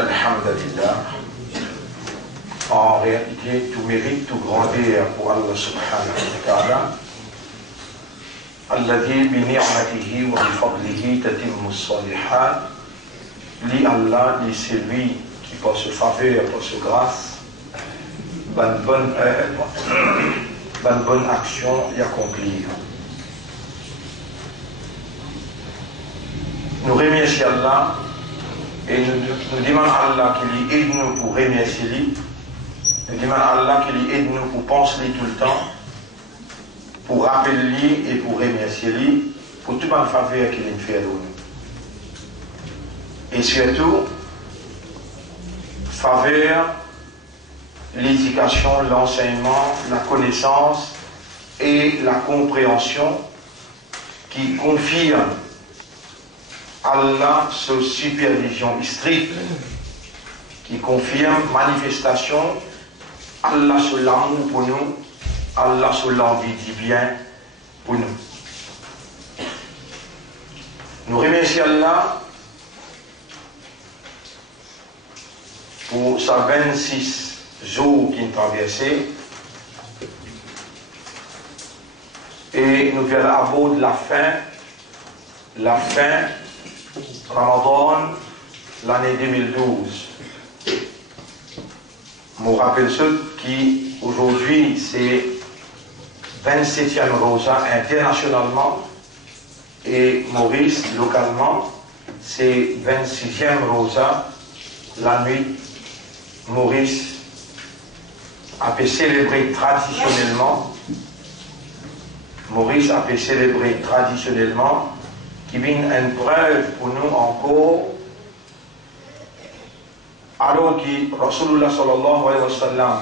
الحمد لله. En réalité, tout mérite, tout grandeur pour Allah subhanahu wa ta'ala. الذي بنعمته وبفضله تتم الصالحات. Li Allah, li c'est lui qui par ce faveur, par ce grâce, bonne action y accomplir. Nous remercions Allah et nous demandons à Allah qu'il aide nous pour remercier lui. Nous demandons à Allah qu'il aide nous pour penser lui tout le temps, pour rappeler lui et pour remercier lui pour toute bonne faveur qu'il nous fait à nous. Et surtout, faveur, l'éducation, l'enseignement, la connaissance et la compréhension qui confirme Allah sous supervision stricte, qui confirme manifestation, Allah sous l'amour pour nous, Allah sous l'envie du bien pour nous. Nous remercions Allah pour sa 26 jours qu'il a traversé et nous verrons à bout de la fin Ramadan, l'année 2012. Je me rappelle ceux qui, aujourd'hui, c'est 27e Rosa internationalement et Maurice, localement, c'est 26e Rosa, la nuit. Maurice a pu célébrer traditionnellement. Maurice a pu célébrer traditionnellement, qui vient une preuve pour nous encore, alors que Rasulullah sallallahu alayhi wa sallam,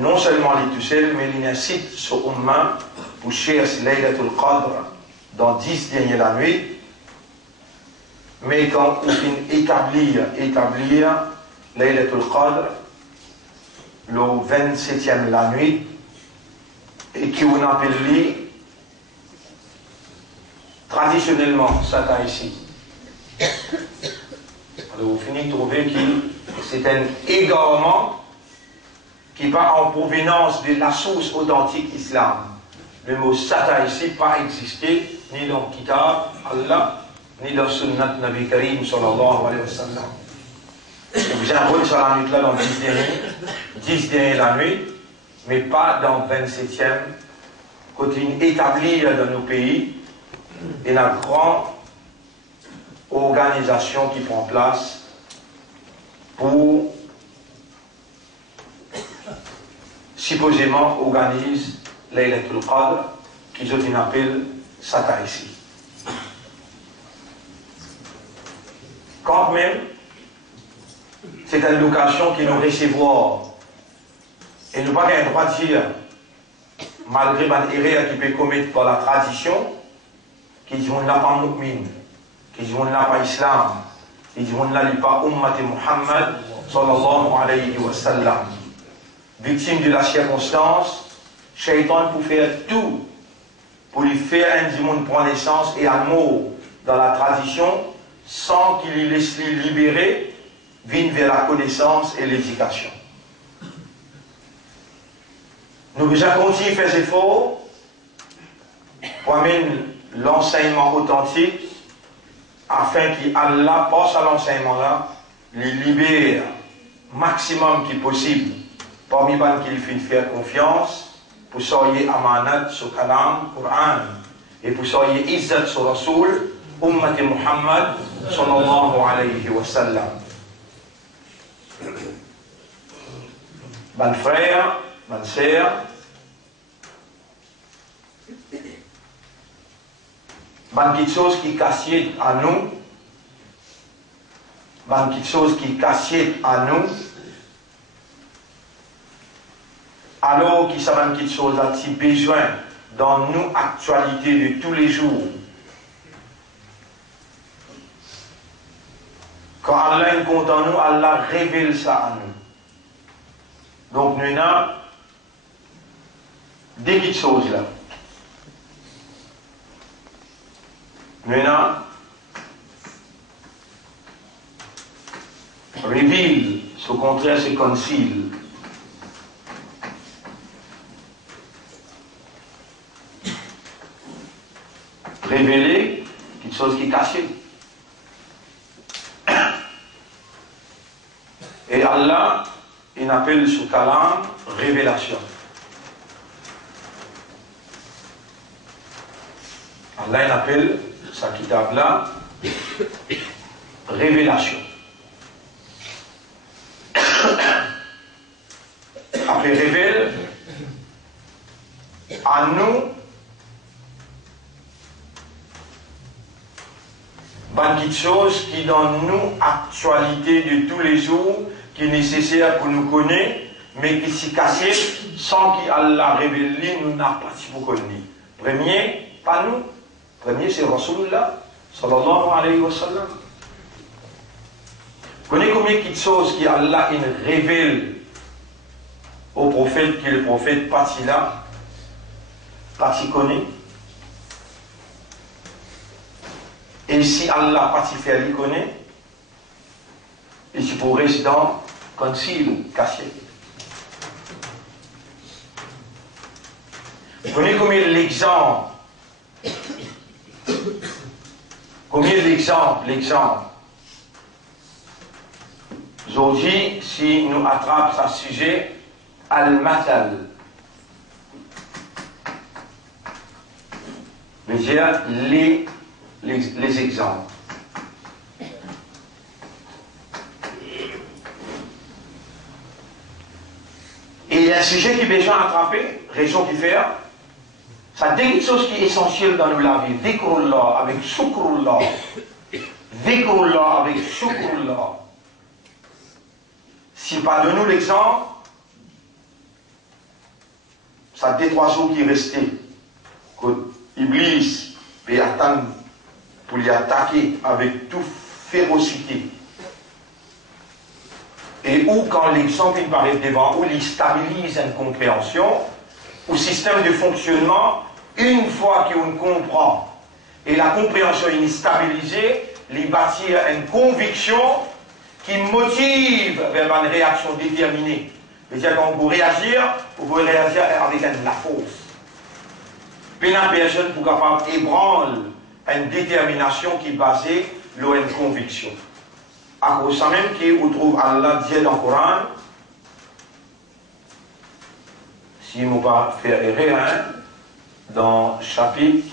non seulement il est tout seul, mais il incite ce umma pour chercher Laylatul Qadr dans 10 dernières nuits, mais quand on finit établir Laylatul Qadr, le 27e la nuit, et qui on appelle lui traditionnellement, ça ici. Alors vous finissez de trouver que c'est un égarement qui va en provenance de la source authentique islam. Le mot sata ici pas existé ni dans le Kitab Allah, ni dans le Sunnat Nabi Karim sallallahu alayhi wa sallam. Vous avez sur la nuit là dans 10 derniers la nuit, mais pas dans 27e, continue établi dans nos pays. Et la grande organisation qui prend place pour supposément organise Laylatul Qadr qu'ils appellent Sata ici. Quand même, c'est une location qui nous recevoir et nous pas un droit de dire, malgré les erreurs qui peut commettre par la tradition, qui disent qu'on n'a pas mu'min, qui disent qu'on n'a pas islam, qui disent qu'on n'a pas ummat Muhammad sallallahu alayhi wa sallam. Victime de la circonstance, Shaitan pour faire tout pour lui faire un monde prendre naissance et un mot dans la tradition sans qu'il lui laisse lui libérer, vienne vers la connaissance et l'éducation. Nous devons continuer à faire des efforts pour amener l'enseignement authentique afin qu'Allah passe à l'enseignement là, les libère maximum qui possible parmi les qui lui faire confiance pour soyez amanat sur Kalam, Coran et pour soyez izzat sur Rasoul, Ummat Muhammad sallallahu alayhi wa sallam. Ban frère, ban sœur, quelque chose qui cassier à nous, quelque chose qui cassier à nous, alors qu'il savent quelque chose à petit besoin dans nos actualités de tous les jours. Quand Allah est content nous, Allah révèle ça à nous. Donc nous avons des petites choses là. Nous avons révèle, au contraire c'est conceal. Révéler quelque chose qui est caché. Et Allah, il appelle ce kalam révélation. Allah, il appelle sa kitab là révélation. Après révèle à nous quelque chose qui donne nous actualité de tous les jours, qui est nécessaire pour nous connaître, mais qui s'y caché sans qu'Allah révèle, nous n'a pas si vous connaissez. Premier, pas nous. Premier, c'est Rasulullah, sallallahu alayhi wa sallam. Vous connaissez combien de choses qu'Allah révèle au prophète, qui est le prophète, pas si là, pas si connaît. Et si Allah pas si fait, il connaît, et si pour rester dans conceal, caché. Vous connaissez combien l'exemple? Combien d'exemples? L'exemple. Aujourd'hui, si nous attrape ce sujet, al-matal. C'est-à-dire les exemples. Et il y a un sujet qui est besoin d'attraper, raison qui fait, ça dit quelque chose qui est essentiel dans la vie. Dhikrullah avec shukrullah. Dhikrullah avec shukrullah. Si pas de nous l'exemple, ça dit 3 jours qui restaient. Que Iblis peut attendre pour les attaquer avec toute férocité. Et où, quand l'exemple il paraît devant, où il stabilise une compréhension, ou système de fonctionnement, une fois qu'on comprend, et la compréhension est stabilisée, il bâtit une conviction qui motive vers une réaction déterminée. C'est-à-dire quand vous réagir, vous pouvez réagir avec la force. Puis la personne pour capable ébranler une détermination qui est basée sur une conviction. À cause de même qu'on trouve Allah dit dans le Coran, si je ne pas faire erreur, dans chapitre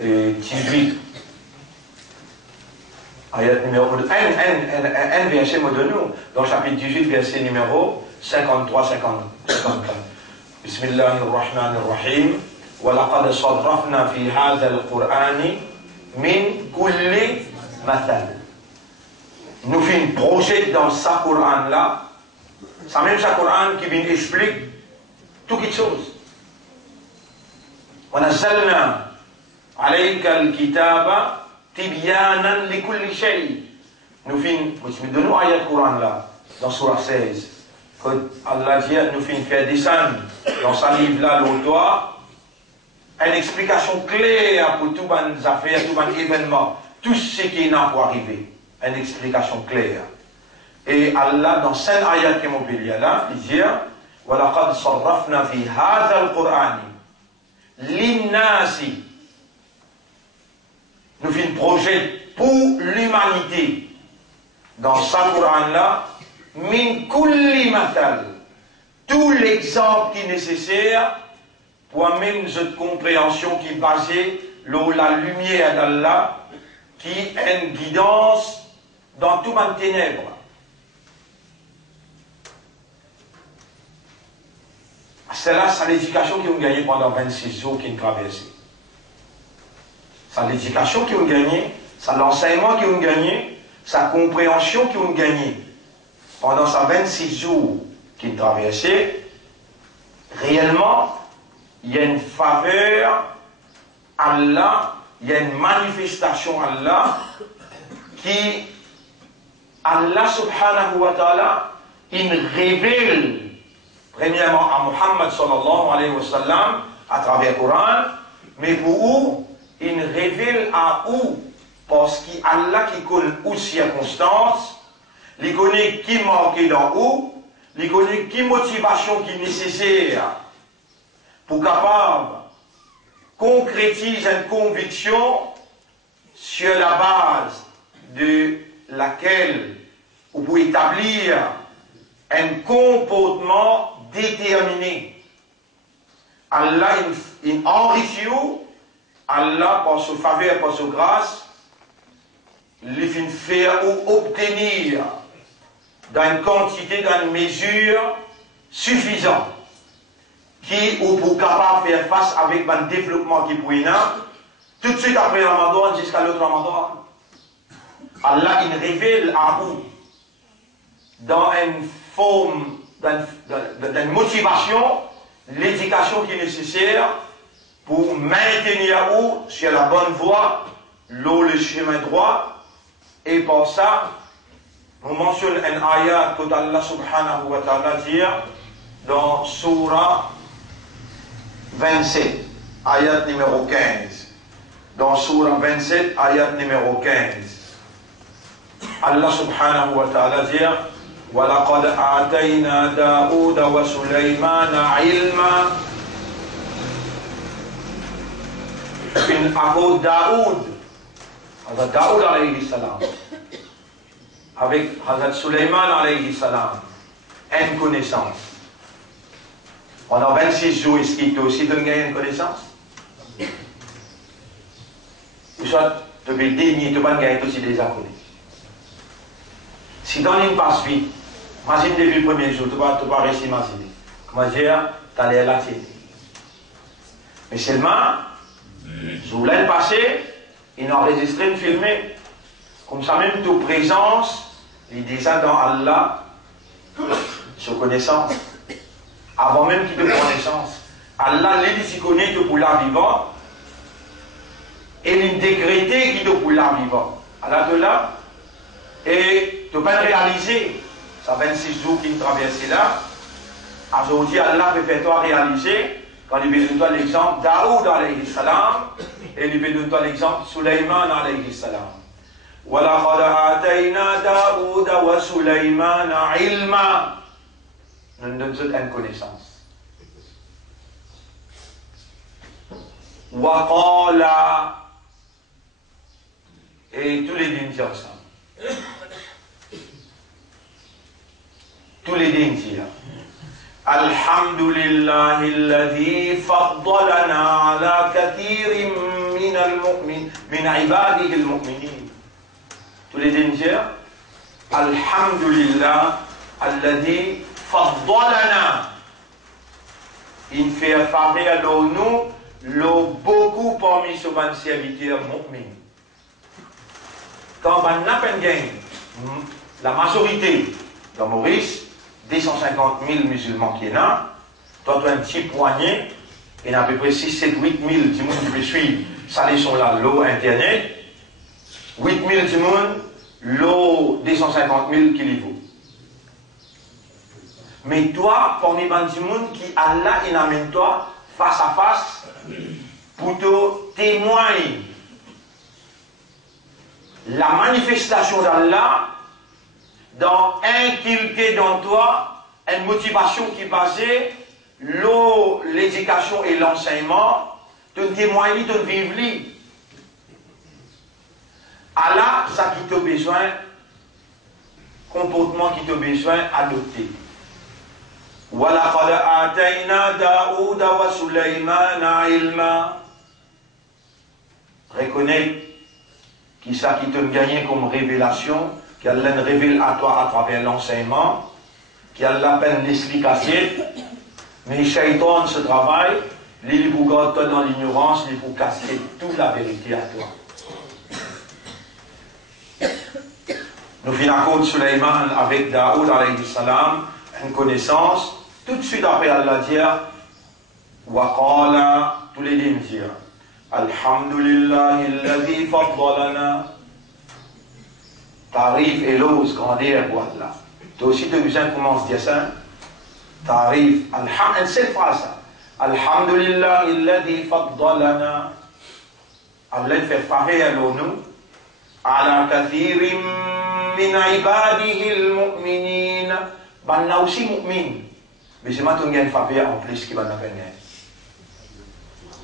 18, ayat numéro 1 verset nous, dans chapitre 18, verset numéro 53-54. Bismillahirrahmanirrahim. وَلَقَدْ صَرَّفْنَا فِي هَذَا الْقُرْآنِ مِنْ كُلِّ مَثَلٍ. Nous faisons un projet dans ce Coran-là, c'est même ce Coran qui vient expliquer toutes les choses. وَنَزَّلْنَا عَلَيْكَ الْكِتَابَ تِبْيَانًا لِكُلِّ شَيْءٍ. Nous faisons de nous ayat Coran-là, dans Surah 16. Que Allah dit, nous faisons faire descendre dans sa livre-là, l'auteur, une explication claire pour tout les affaires, tout les événements, tout ce qui est pour arriver. Une explication claire. Et Allah, dans 5 ayats qui m'ont dit là, il dit وَلَقَدْ صَرَّفْنَا فِي هَذَا الْقُرْآنِ لِلنَّاسِ. Nous faisons un projet pour l'humanité. Dans ce Coran-là, min kulli matal. Tout l'exemple qui est nécessaire pour amener cette compréhension qui est basée sur la lumière d'Allah, qui est une guidance dans tout les ténèbres. C'est là, c'est l'éducation qu'ils ont gagnée pendant 26 jours qu'ils ont traversé. C'est l'éducation qu'ils ont gagnée, c'est l'enseignement qu'ils ont gagné, sa compréhension qu'ils ont gagnée. Pendant ces 26 jours qu'ils ont traversé, réellement, il y a une faveur à Allah, il y a une manifestation à Allah qui, Allah subhanahu wa ta'ala, il révèle premièrement à Muhammad sallallahu alayhi wa sallam à travers le Coran, mais pour où il révèle à où, parce qu'Allah qui connaît aux circonstances, il connaît qui manque dans où, il connaît qui motivation qui est nécessaire pour capable concrétiser une conviction sur la base de laquelle vous pouvez établir un comportement déterminé. Allah il enrichit vous, Allah par sa faveur, par sa grâce, il fait faire ou obtenir dans une quantité, dans une mesure suffisante qui ou pour capable faire face avec un développement qui pourrait tout de suite après le Ramadan jusqu'à l'autre Ramadan. Allah il révèle à vous dans une forme, dans une motivation, l'éducation qui est nécessaire pour maintenir vous sur la bonne voie, le chemin droit. Et pour ça, on mentionne un ayat que Allah subhanahu wa ta'ala dit dans Surah 27, ayat numéro 15. Dans Surah 27, ayat numéro 15. Allah subhanahu wa ta'ala dit وَلَقَدْ آتَيْنَا دَاوُودَ وَسُلَيْمَانَ عِلْمًا. À cause Hazrat Daoud alayhi salam, avec Hazrat Suleiman alayhi salam, une connaissance. Pendant 26 jours, est-ce qu'il peut aussi donner une connaissance? Ou soit, tu peux dénier, tu peux gagner aussi des accordés. Si dans une passe vite, imagine depuis le premier jour, tu ne peux pas réussir à imaginer. Comment dire, tu as l'air là, mais seulement, jour l'année passée, il a enregistré, filmé. Comme ça, même toute présence, il dit ça dans Allah, sur connaissance. Avant même qu'il te connaissance. Allah, il dit connaît que pour la vivant, et il décrété qu'il te pour la vivant. Allah de là, et tu peux pas réaliser, ça 26 jours qu'il traverse là. Aujourd'hui, Allah peut faire toi réaliser, quand il veut donner l'exemple Daoud alayhi salam, et il veut donner l'exemple Suleiman alayhi salam. وَلَقَدْ آتَيْنَا دَاوُودَ وَسُلَيْمَانَ عِلْمًا. Nous donnons une connaissance. وَقَالَ. Et tous les dîmes disent ensemble. Tous les dîmes disent. الحمد لله الذي فضلنا على كثير من عباده المؤمنين. Tous les dîmes الحمد لله الذي فضلنا. Il fait faveur à nous, beaucoup parmi ses serviteurs mu'min. Quand on a gagné la majorité dans Maurice, 250 000 musulmans qui sont là, toi tu as un petit poignet, et il y a à peu près 6, 7, 8 000 du monde qui peut suivre sa leçon là, l'eau internet, 8 000 du monde, l'eau 250 000 qui les vaut. Mais toi, parmi les du monde qui Allah il amène toi face à face pour te témoigner la manifestation d'Allah dans inculquer dans toi une motivation qui est basée l'éducation et l'enseignement, de témoigner, de vivre. Allah, ça qui t'a besoin, comportement qui t'a besoin adopter. وَلَقَدْ آتَيْنَا دَاوُودَ وَسُلَيْمَانَ عِلْمًا. Reconnais qui ça qui te gagne comme révélation, qui a l'en révèle à toi à travers l'enseignement, qui a la peine d'explication, mais Shaitan ce travail, il vous garde dans l'ignorance, il vous casser toute la vérité à toi. Nous finissons de Suleiman avec Daoud alayhi salam, une connaissance, tout de suite après Allah dire, Waqala, tous les dîmes dire, Alhamdulillahi alladhi faddalana. T'arrives et l'ose grandir pour Allah. Toi aussi, tu as besoin de commencer à dire ça. T'arrives, une seule phrase. Alhamdulillah, alladhi faddalana. Allah fait faveur à nous. Ala kathirim min ibadihi al-mu'minin. Ben là aussi mu'min. Mais c'est maintenant qu'il y a une faveur en plus qui va nous gagner.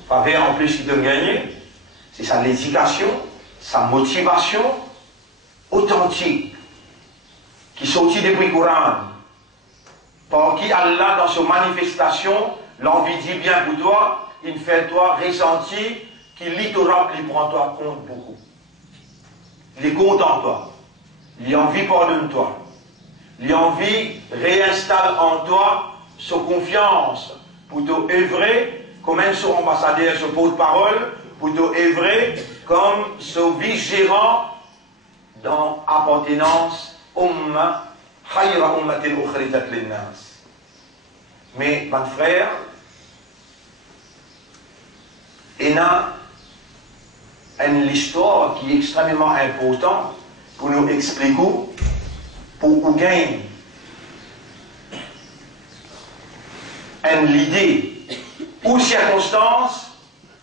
Faveur en plus qui donne gagner, c'est sa l'éducation, sa motivation authentique qui sortit depuis le Coran. Par qui Allah, dans sa manifestation, l'envie dit bien pour toi, il fait toi ressentir qu'il lit Torah, il prend toi compte beaucoup. Il est content en toi. Il a envie pardonne toi. Il a envie réinstalle en toi sa confiance pour te œuvrer comme un son ambassadeur, ce porte-parole, pour te œuvrer comme ce vice-gérant dans appartenance umma khayra ummatin ukhrijat linnas. Mais, mon frère, il y a une histoire qui est extrêmement importante pour nous expliquer pour nous gagner une idée ou circonstance,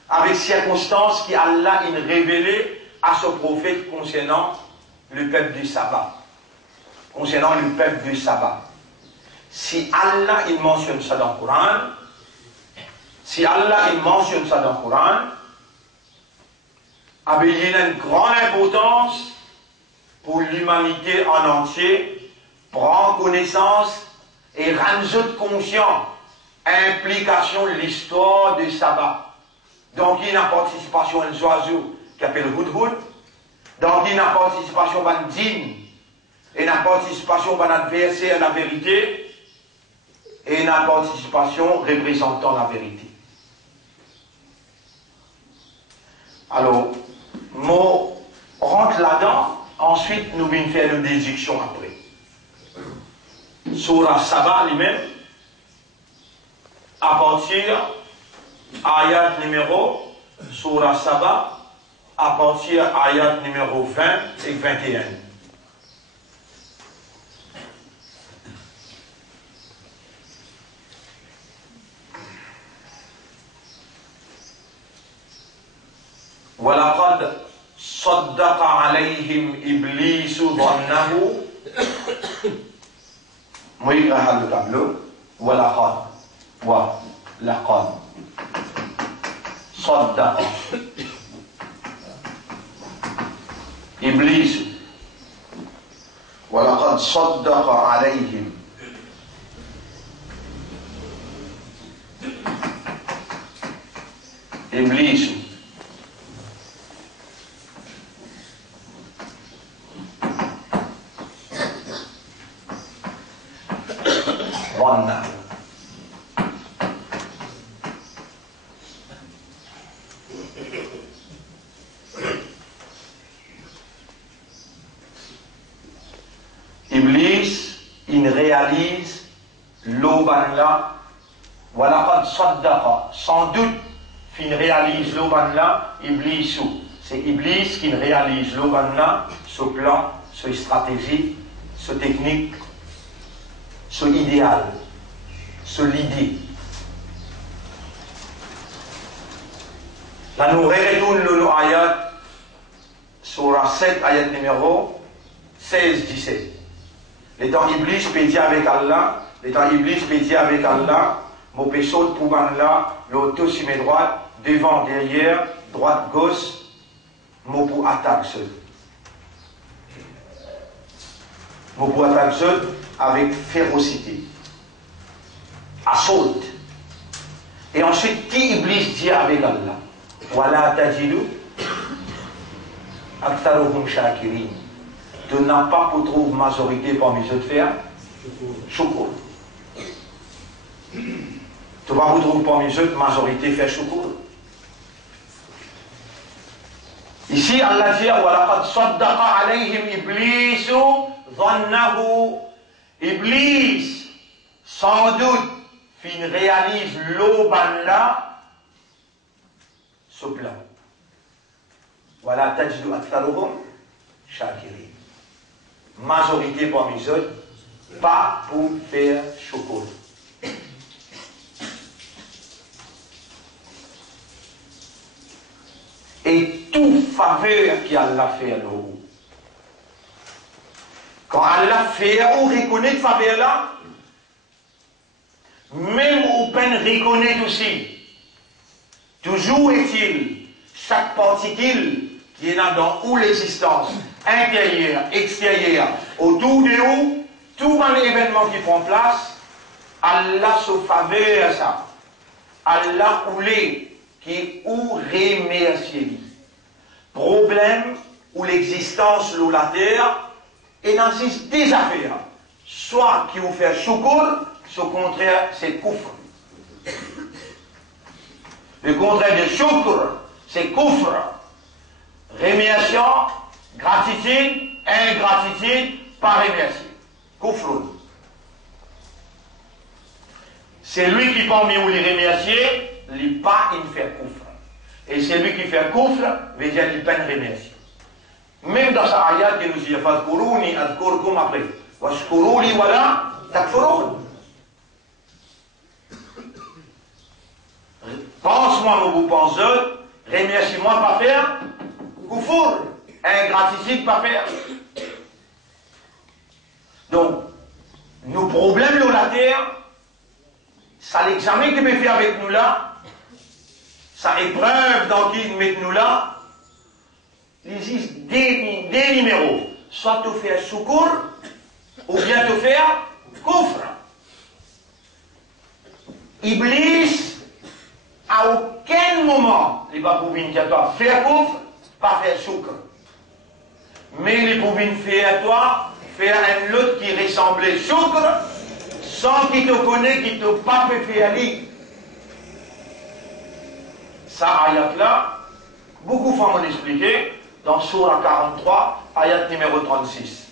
avec circonstance qui Allah a révélé à ce prophète concernant le peuple du sabbat. Concernant le peuple du sabbat. Si Allah il mentionne ça dans le Coran, si Allah il mentionne ça dans le Coran, il y a une grande importance pour l'humanité en entier, prendre connaissance et rendre conscient implication de l'histoire du sabbat. Donc il y a une participation d'un oiseau qui s'appelle Hudhud, donc il y a une participation d'un djinn, et une participation d'un adversaire à la vérité, et une participation représentant la vérité. Alors, mot rentre là-dedans, ensuite nous venons faire une déduction après. Surah Sabah lui-même, à partir ayat numéro Surah Sabah, à partir ayat numéro 20 et 21. وَلَقَدْ صَدَّقَ عَلَيْهِمْ إِبْلِيسُ ظَنَّهُ. Moi, il y a le tableau. وَلَقَدْ وَلَقَدْ صَدَّقَ إِبْلِيسُ وَلَقَدْ صَدَّقَ عَلَيْهِمْ إِبْلِيسُ Iblis, il réalise l'obanla, voilà saddaqa, sans doute, il réalise l'obanla, Iblis, c'est Iblis qui réalise l'obanla, ce plan, ce stratégie, ce technique, ce idéal, ce l'idée. Là, nous retournons le ayat, surah 7, ayat numéro 16-17. Les temps Iblis peut dire avec Allah, les temps Iblis peut dire avec Allah, mon péché pour là, l'auto sur mes droites, devant, derrière, droite, gauche, mon pour attaque seul. Mon pour attaque seul avec férocité. Assaut. Et ensuite, qui Iblis dit avec Allah? Wala tajidu aktharuhum shakirin. Tu n'as pas pour trouver majorité parmi eux de faire choukour. Tu vas vous trouver parmi eux de majorité faire choukour. Ici, Allah dit وَلَقَدْ صَدَّقَ عَلَيْهِمْ إِبْلِيسُ ظَنَّهُ. Iblis, sans doute, fin réalise l'oban-là, ce plan. Voilà, tajidu aktharuhum shakirin. Majorité parmi eux, pas pour faire chocolat. Et tout faveur qu'Allah fait à nous, Quand Allah fait ou reconnaît faveur là, même ou peine reconnaît aussi. Toujours est-il, chaque particule qui est là dans où l'existence, intérieure, extérieure, autour de nous, tout un événement qui prend place, Allah se faveur ça. Allah ou les qui ou remercie. Problème ou l'existence de la terre, et dans des affaires. Soit qui vous fait choukour, ce contraire c'est koufr. Le contraire de choukour, c'est koufr. Rémission, gratitude, ingratitude, pas remercier. Koufr. C'est lui qui parmi vous les remercier, il pas il fait koufr. Et c'est lui qui fait koufr, veut dire il peine remercier. Même dans sa ayat qui nous dit fadhkuruni adhkurkum après. Washkuruli wala takfurun. Pense-moi, vous pensez, remercie-moi pas faire, koufour, ingratitude pas faire. Donc, nos problèmes de la terre, ça l'examen qu'il peut faire avec nous là, ça épreuve dans qui il met nous là, il existe des numéros. Soit te faire choukour, ou bien te faire koufr. Iblis, à aucun moment, il va pouvoir faire koufr, pas faire choukr. Mais il peut faire toi, faire un autre qui ressemblait choukr, sans qu'il te connaisse, qu'il te pas fait faire lui. Ça, ayat là, beaucoup de femmes m'ont expliqué, dans Surah 43, ayat numéro 36.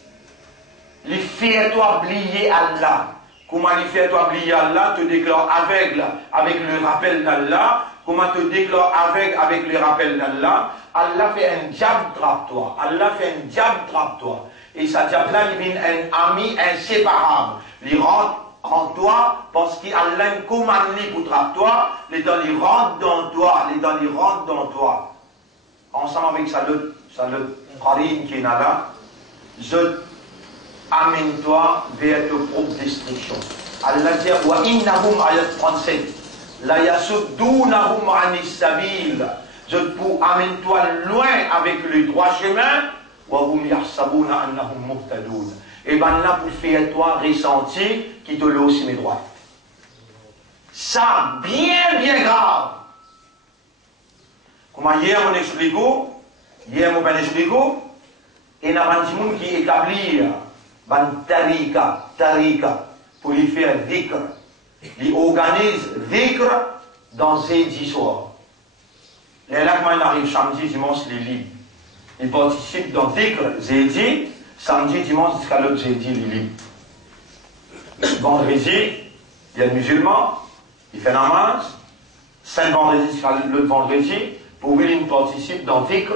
Les fais-toi oublier Allah. Comment les fais-toi oublier Allah, te déclare aveugle avec le rappel d'Allah. Comment te déclare aveugle avec le rappel d'Allah. Allah fait un diable trappe-toi. Allah fait un diable trappe-toi. Et ça diable-là, il devient un ami inséparable. Il rentre en toi parce qu'Allah commande pour trappe-toi. Les dents, il rentre dans toi. Les dents, il rentre dans toi. Ensemble avec Salut Karim qui est là, je amène-toi vers ta propre destruction. Allah dit wa innahum ayat 37 la yasuddunahum anis sabil. Je pour amène-toi loin avec le droit chemin wa hum yahsabuna annahum muhtadun. Et ben là pour faire toi ressentir qui te l'ose mes droits. Ça bien grave. Comment hier on explique, hier on explique, et il y a un monde qui établit tarika, pour lui faire dhikr. Il organise dhikr dans ces 10 soirs. Les là, quand il arrive samedi, dimanche, il est libre. Il participe dans dhikr, zédi, samedi, dimanche, jusqu'à l'autre zédi, il est libre. Vendredi, il y a le musulman, il fait namaz, 5 vendredis jusqu'à l'autre vendredi, pour lui, il participe dans dhikr,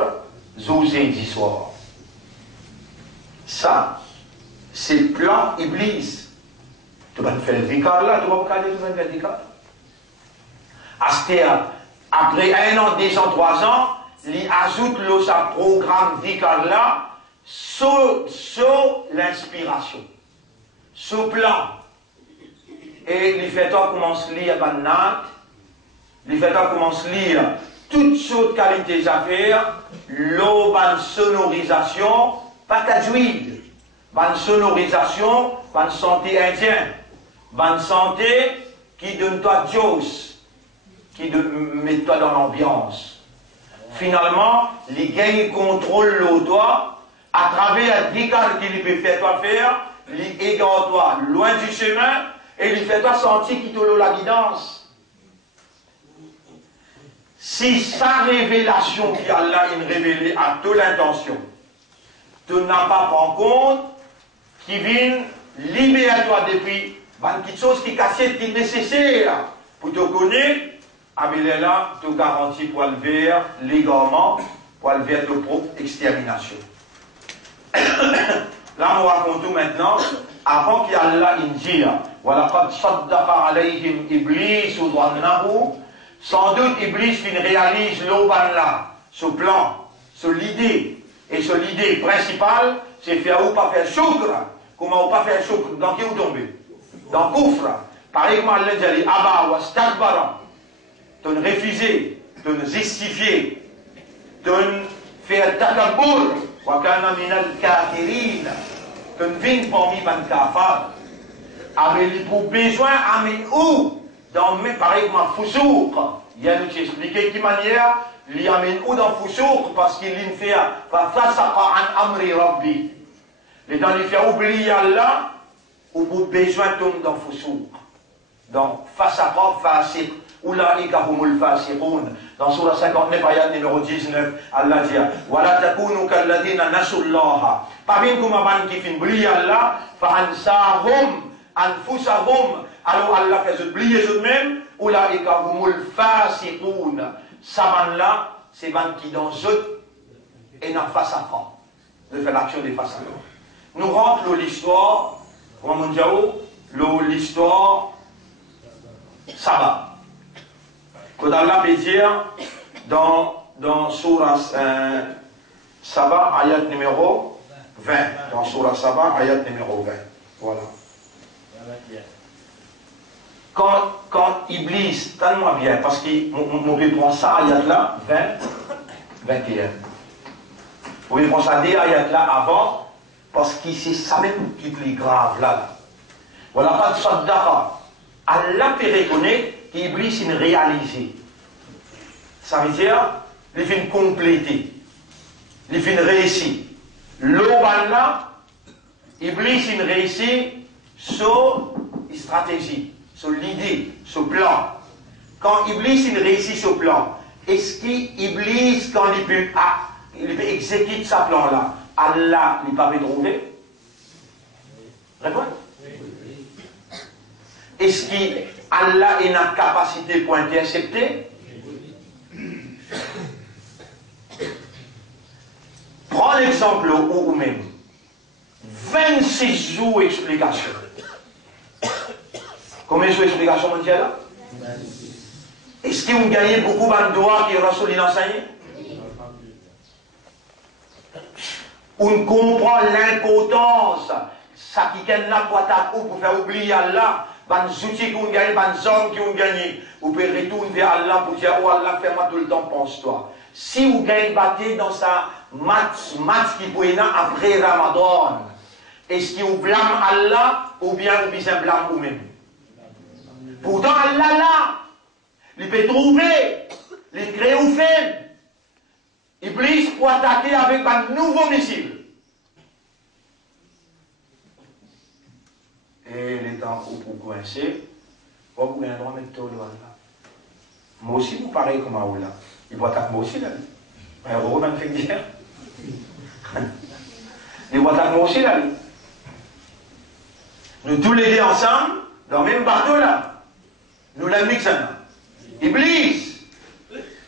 zédi soir. Ça, c'est le plan Iblis. Tu vas faire le dhikr là, tu vas pas aller, tu vas faire le dhikr. Après 1 an, 2 ans, 3 ans, il ajoute le sa programme dhikr là sur l'inspiration, sur le plan. Et il fait toi commence à lire Banat, il fait toi commence à lire toutes sortes de qualités à faire, l'eau, sonorisation, pas tajouid. Bonne sonorisation, bonne santé indienne, bonne santé qui donne toi Dios, qui met toi dans l'ambiance. Finalement, les gains contrôlent le toi à travers les dhikr qu'il peut faire toi faire, les égare toi loin du chemin et lui fait toi sentir qu'il te la guidance. Si sa révélation qui Allah a révélée à toute l'intention, tu n'as pas pris en compte, qui vient libérer toi depuis une petite chose qui cassait, qui est nécessaire pour te connaître, mais là, tu garantis pour le faire l'égarement, pour le faire ta propre extermination. Là, on raconte tout maintenant, avant qu'il y ait Allah dit, وَلَقَدْ صَدَّقَ عَلَيْهِمْ إِبْلِيسُ ظَنَّهُ. Sans doute, Iblis réalise l'auban là, ce plan, ce l'idée. Et ce l'idée principale, c'est faire ou pas faire choukr. comment on pas faire chouk, dans qui vous tombez? Dans Koufra. Pareil comme Allah dit, Abba wa stakbara. Tu ne refuser, tu ne justifier, tu ne faire takabour, wa kana minal kafirin. Tu ne viens parmi ban kafar. Avec pour besoin, amen où? Dans mes pareil comme Fousouk. Il y a nous expliqué qui manière, il y amène où dans Fousouk, parce qu'il y fait, fa fasaqa an amri rabbi. Les temps, il fait oublier Allah, ou pour besoin tombe dans Fousouk. Donc, fasaqa fasiq. Oulaïka humul fasiqoun. Dans Surah 59, ayat numéro 19, Allah dit Wala takunu kalladina nasullaha. Pas bien comme un qui fait oublier Allah, fa ansahum anfusahum. Alors Allah fait oublier eux-mêmes. Oulaïka humul fasiqoun. Saban là, c'est ban qui dans eux et dans fasaqa. De faire l'action des fasaqa. Nous rentrons l'histoire, comment on dit l'histoire Saba. Quand Allah peut dire dans Surah Saba, ayat numéro 20. Dans Surah Saba, ayat numéro 20. Voilà. Quand Iblis, tellement bien, parce qu'on peut prendre ça, ayat là, 20, 21. Vous pouvez prendre ça des ayat là avant, parce que c'est ça même qui est plus grave là. Voilà, pas de saddaqa. Allah peut reconnaître qu'Iblis est réalisé. Ça veut dire, il fait compléter. Il fait réussir. L'Oban là, Iblis est réussi sur une stratégie, sur l'idée, sur le plan. Quand Iblis est réussi sur le plan, est-ce qu'Iblis, quand il peut exécuter sa plan là, Allah ne peut pas trouver? Répondez. Est-ce qu'Allah est la capacité pour intercepter? Prends l'exemple ou même 26 jours explication. Combien de jours explication mondiale là? Est-ce qu'ils ont gagné beaucoup de droits qui Rasoul l'enseigne? On comprend l'importance. Ça qui est là pour faire oublier Allah. Les outils qui ont gagné, les hommes qui ont gagné, vous pouvez retourner vers Allah pour dire, oh Allah, fais-moi tout le temps, pense-toi. Si vous gagnez battu dans sa match qui peut être après Ramadan, est-ce que vous blâmez Allah ou bien vous blâmez vous-même? Pourtant, Allah là, il peut trouver, il crée ou fait, Iblis pour attaquer avec un nouveau missile. Et les temps où vous coincez, vous avez un droit de mettre tout là. Moi aussi, vous parlez comme un là. Il voit attaquer moi aussi là. Un gros man fait dire. Il voit attaquer moi aussi là. Nous tous les deux ensemble, dans le même bateau là. Nous l'avons mis ça. Iblis.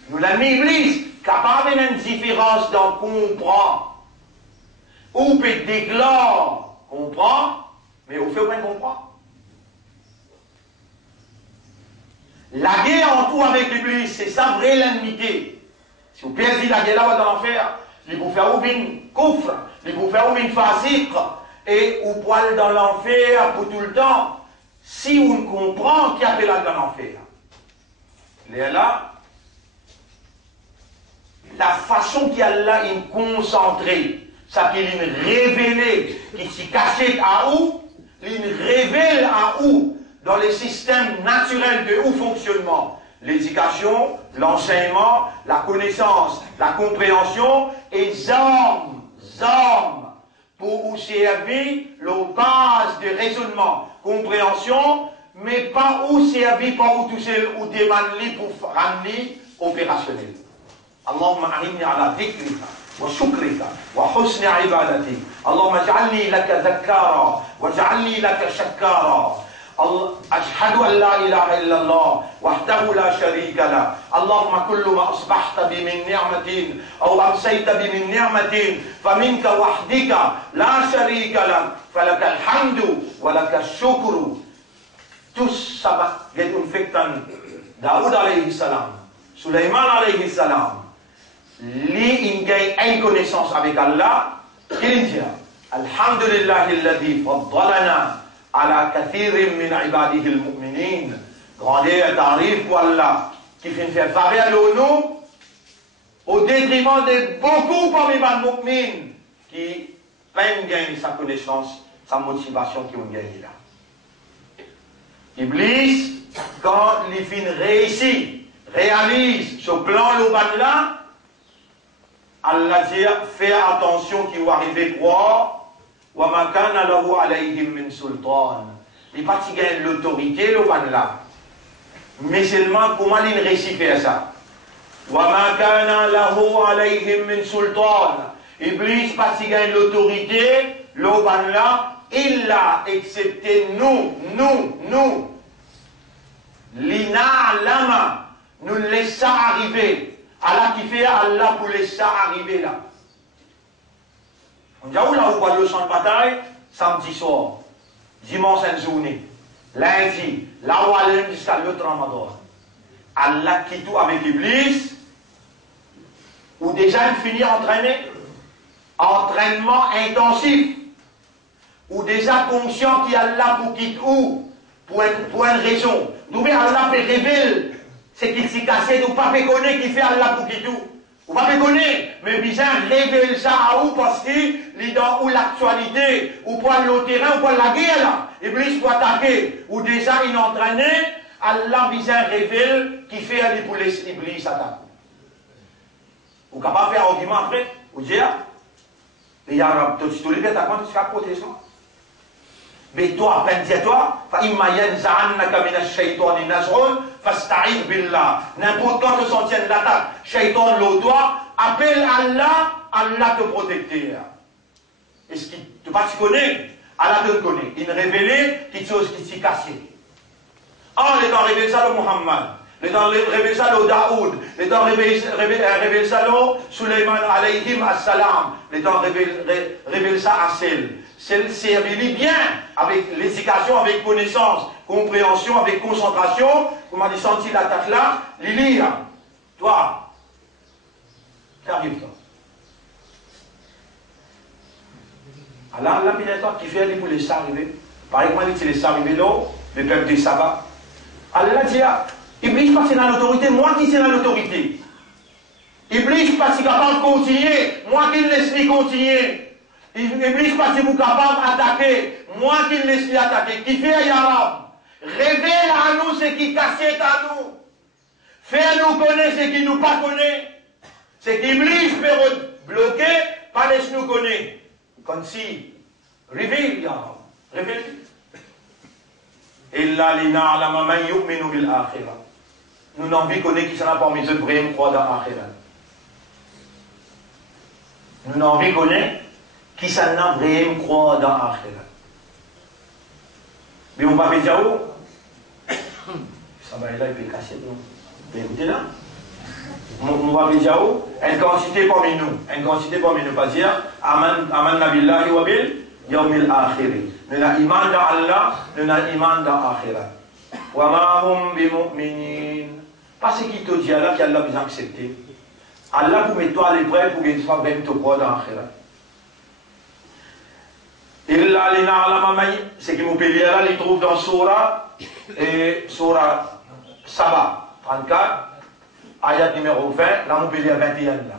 Nous l'avons mis Iblis. Capable d'une différence dans comprend. Ou peut déclarer comprend. Mais au fait, on comprend. La guerre en tout avec l'Iblis, c'est ça vraie l'ennemi. Si vous perdez la guerre là dans l'enfer, il vous fait ou une coufre, il vous fait ou une fasique, et vous poil dans l'enfer pour tout le temps. Si on comprend qui a fait là dans l'enfer. Là, la façon qu'il a là, il concentré, ça qu'il est révélé, qui s'est caché à où? Il révèle à où, dans les systèmes naturels de où fonctionnement, l'éducation, l'enseignement, la connaissance, la compréhension, et les armes, pour vous servir la base de raisonnement, compréhension, mais pas où servir, pas où toucher, ou demander pour rendre opérationnel. Allahumma a'inni ala dhikrika. وشكرك وحسن عبادتك اللهم اجعلني لك ذكارا واجعلني لك شكارا أشهد أن لا إله إلا الله وحده لا شريك له اللهم كل ما أصبحت بي من نعمة أو أمسيت بي من نعمة فمنك وحدك لا شريك لك فلك الحمد ولك الشكر tous ça get infectan Daoud alayhi salam Sulaiman alayhi salam Lui, il gagne une connaissance avec Allah, qu'il dit Alhamdulillahi alladhi faddalana ala kathirin min ibadihi al-mu'minin. Grandeur t'arrive pour Allah qui fait faire faveur à nous au détriment de beaucoup parmi les mu'mins qui peine gagner sa connaissance, sa motivation qui ont gagné là. Iblis, quand il fin réussit, réalise ce plan l'auban là, Allah dit, fais attention qu'il va arriver quoi, wa ma kana lahu alayhim min sultan. Il pas gagner l'autorité l'auban là. Mais seulement comment il réussit faire ça? Wa ma kana lahu alayhim min sultan. Iblis pas gagner l'autorité l'auban là. Il a excepté nous. L'ina nous laisse arriver. Allah qui fait Allah pour laisser arriver là. On dit où là où va le champ de bataille? Samedi soir, dimanche en journée, lundi, là où aller jusqu'à l'autre Ramadan. Allah qui tout avec Iblis, ou déjà il finit entraînement intensif. Ou déjà conscient qu'il y a là pour quitter où pour une raison. D'où Allah peut révéler ce qui s'est cassé, ou pas connaître qui fait Allah pour quitter où. Ou pas connaître, mais bien révéler ça à où parce qu'il est dans l'actualité, ou pour le terrain, ou pour la guerre là. Iblis pour attaquer, ou déjà il est entraîné, Allah bien révèle qui fait aller pour les Iblis attaquer. Ou capable de faire un argument après, ou dire, les Arabes, tous les attaquants, tu fais protéger. Mais toi, toi, n'importe quoi te sentienne l'attaque, shaitan l'eau toi, appelle Allah, Allah te protecter. Est-ce que tu pas tu connais? Allah te connaît. Il révélé quelque chose qui s'est cassé. Les temps révélé ça le Muhammad, les temps révélé ça le Daoud, les temps révélé ça le Suleiman alayhim as-salam, les temps révélé ça à Sel. C'est servi bien avec l'éducation, avec connaissance, compréhension, avec concentration. Comment on a senti l'attaque là? Lili, toi, qu'arrive toi? Allah, toi qui fait pour les arriver. Par exemple, il les arriver là, le peuple des sabbats. Allah dit, Iblis passe dans l'autorité, moi qui suis dans l'autorité. Iblis passe capable de continuer, moi qui laisse lui continuer. Iblis pas si vous capable d'attaquer, moi qui le laisse attaquer, qui fait Yarab, révèle à nous ce qui cassait à nous, fais-nous connaître ce qui nous pas connaît, ce qu'Iblis peut bloquer, pas laisse nous connaître. Comme si, révèle Yarab, révèle. Illa lina alama man yu'minu bil akhirah. Nous n'avons pas connaître qui sera parmi eux vraiment croire dans l'akhirah. Nous n'avons pas connaître qui s'en a vraiment croire dans l'akhirah. Mais on va dire où? Ça va là, il peut casser nous. Mais écoutez là. On va dire où? Une quantité parmi nous, pas dire Aman nabillahi wa bil yawmil akhiri. Nous avons iman dans Allah, nous avons iman dans l'akhirah. Wa ma hum bi mu'minin. Parce qu'il te dit Allah qu'Allah vous accepté. Allah pour mettre toi à l'épreuve pour qu'il soit même te croire dans l'akhirah. Illa li na'lama man, c'est qui m'oublie là, il trouve dans Surah Saba 34, ayat numéro 20, là m'oublie 21 là.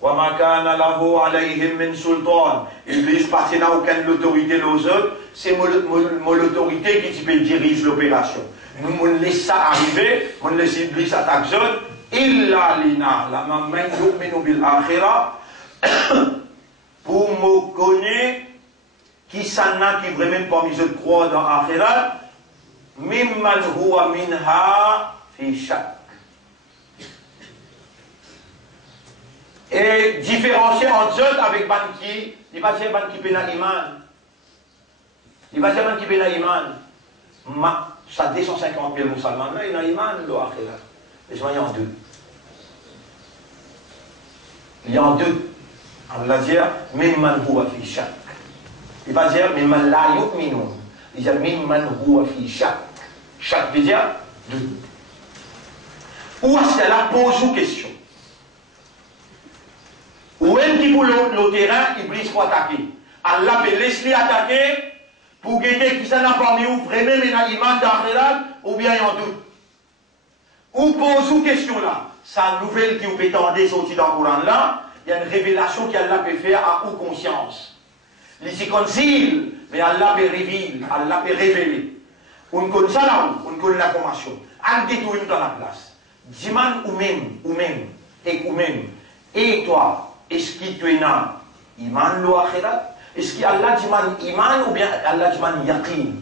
Wa ma kana lahu alayhim min sultan. Iblis parce qu'il n'a aucune autorité aux autres, c'est l'autorité qui peut diriger l'opération. Nous laissons ça arriver, nous laissons Iblis attaquer zone. Illa li na'lama man yu'minu bil akhirah. Pour me connaître qui s'en a qui vraiment parmi eux croient dans l'akhirat, mimman huwa minha fi shak. Et différencier entre eux avec ban qui, il va dire ban qui pena iman. Il va dire ban qui pena iman. Ça 250 000 musulmans là, il a iman l'akhirat. Mais il y en a deux. Il y en a deux. On va dire mimman huwa fi shak. Il va dire, mais man la yu'minun. Il va dire, mimman huwa fi shak. Shak veut dire deux. Où est-ce qu'elle a posé une question? Où est-ce qu'il pour le terrain, Iblis faut attaquer? Allah peut laisser attaquer pour guetter qui ça n'a pas mis ou vraiment un iman d'akhirat ou bien en doute. Ou pose une question là. Sa nouvelle qui vous peut tendre sortie dans le Coran là, il y a une révélation qu'Allah peut faire à ou conscience. Il s'y concile, mais Allah peut révéler, Allah peut révéler. On connaît ça là où, on connaît l'information. On détourne dans la place. Dis-moi ou même, et toi, est-ce que tu es un iman ou akhirat? Est-ce que Allah dit iman ou bien Allah dit yaqin?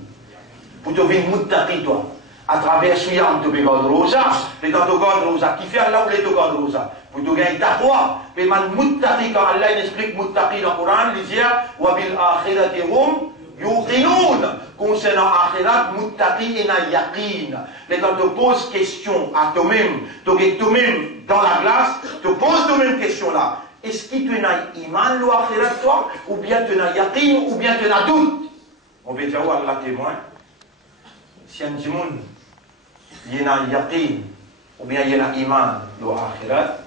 Pour te devenir muttaqi toi. À travers ce yam, tu peux garder rosa, mais quand tu gardes rosa, qui fait Allah ou les tu gardes rosa? Pour te gagner taqwa, mais man muttaqi, quand Allah il explique muttaqi dans le Coran, il dit, wa bil akhirati hum yuqinoun. Concernant akhirat, muttaqi et na yaqin. Mais quand tu poses question à toi-même, toi-même dans la glace, tu poses toi-même question là. Est-ce que tu as iman ou akhirat toi, ou bien tu as yaqin, ou bien tu as doute? On va dire, Allah témoin. Si un petit monde, il y a un yaqin, ou bien il y a un iman ou akhirat,